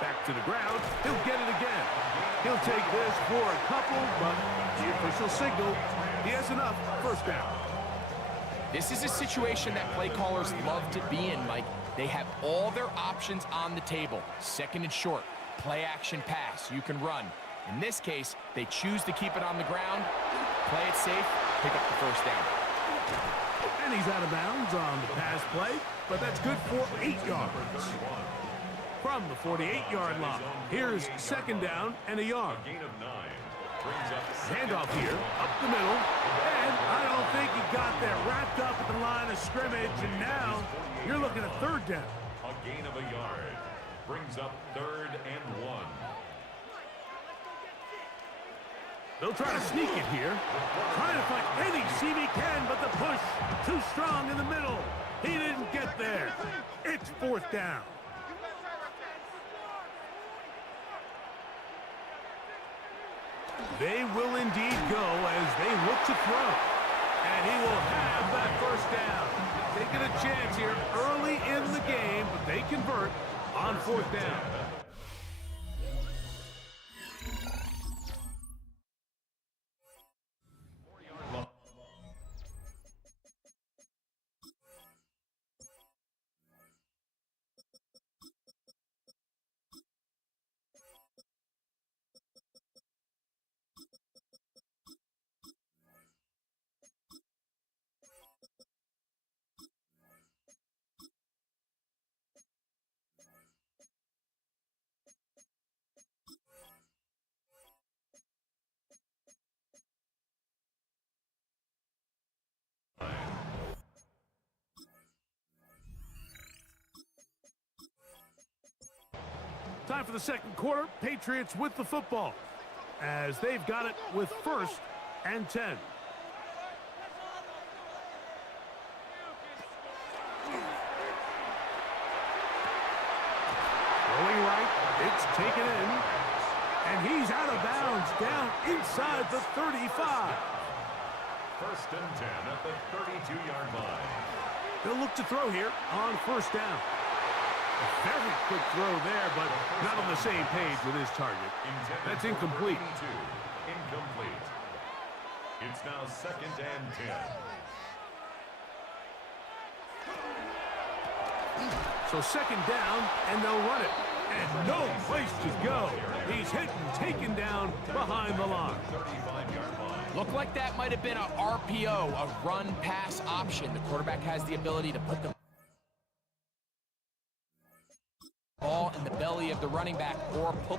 Back to the ground. He'll get it again. He'll take this for a couple, but the official signal, he has enough. 1st down. This is a situation that play callers love to be in, Mike. They have all their options on the table. 2nd and short, play action pass, you can run. In this case, they choose to keep it on the ground, play it safe, pick up the 1st down. And he's out of bounds on the pass play, but that's good for 8 yards. From the 48-yard line, here's 2nd down and a yard. Handoff here, up the middle, and I don't think he got there. Wrapped up at the line of scrimmage, and now you're looking at 3rd down. A gain of a yard brings up 3rd and 1. They'll try to sneak it here. Trying to find any seam he can, but the push too strong in the middle. He didn't get there. It's 4th down. They will indeed go as they look to throw. And he will have that 1st down. Taking a chance here early in the game, but they convert on 4th down. Time for the 2nd quarter. Patriots with the football as they've got it with 1st and 10. Throwing right, it's taken in, and he's out of bounds down inside the 35. 1st and 10 at the 32-yard line. They'll look to throw here on 1st down. A very quick throw there, but not on the same page with his target. That's incomplete. Incomplete. It's now 2nd and 10. So 2nd down, and they'll run it. And no place to go. He's hit and taken down behind the line. 35-yard line. Looked like that might have been a RPO, a run-pass option. The quarterback has the ability to put the ball in the belly of the running back or pull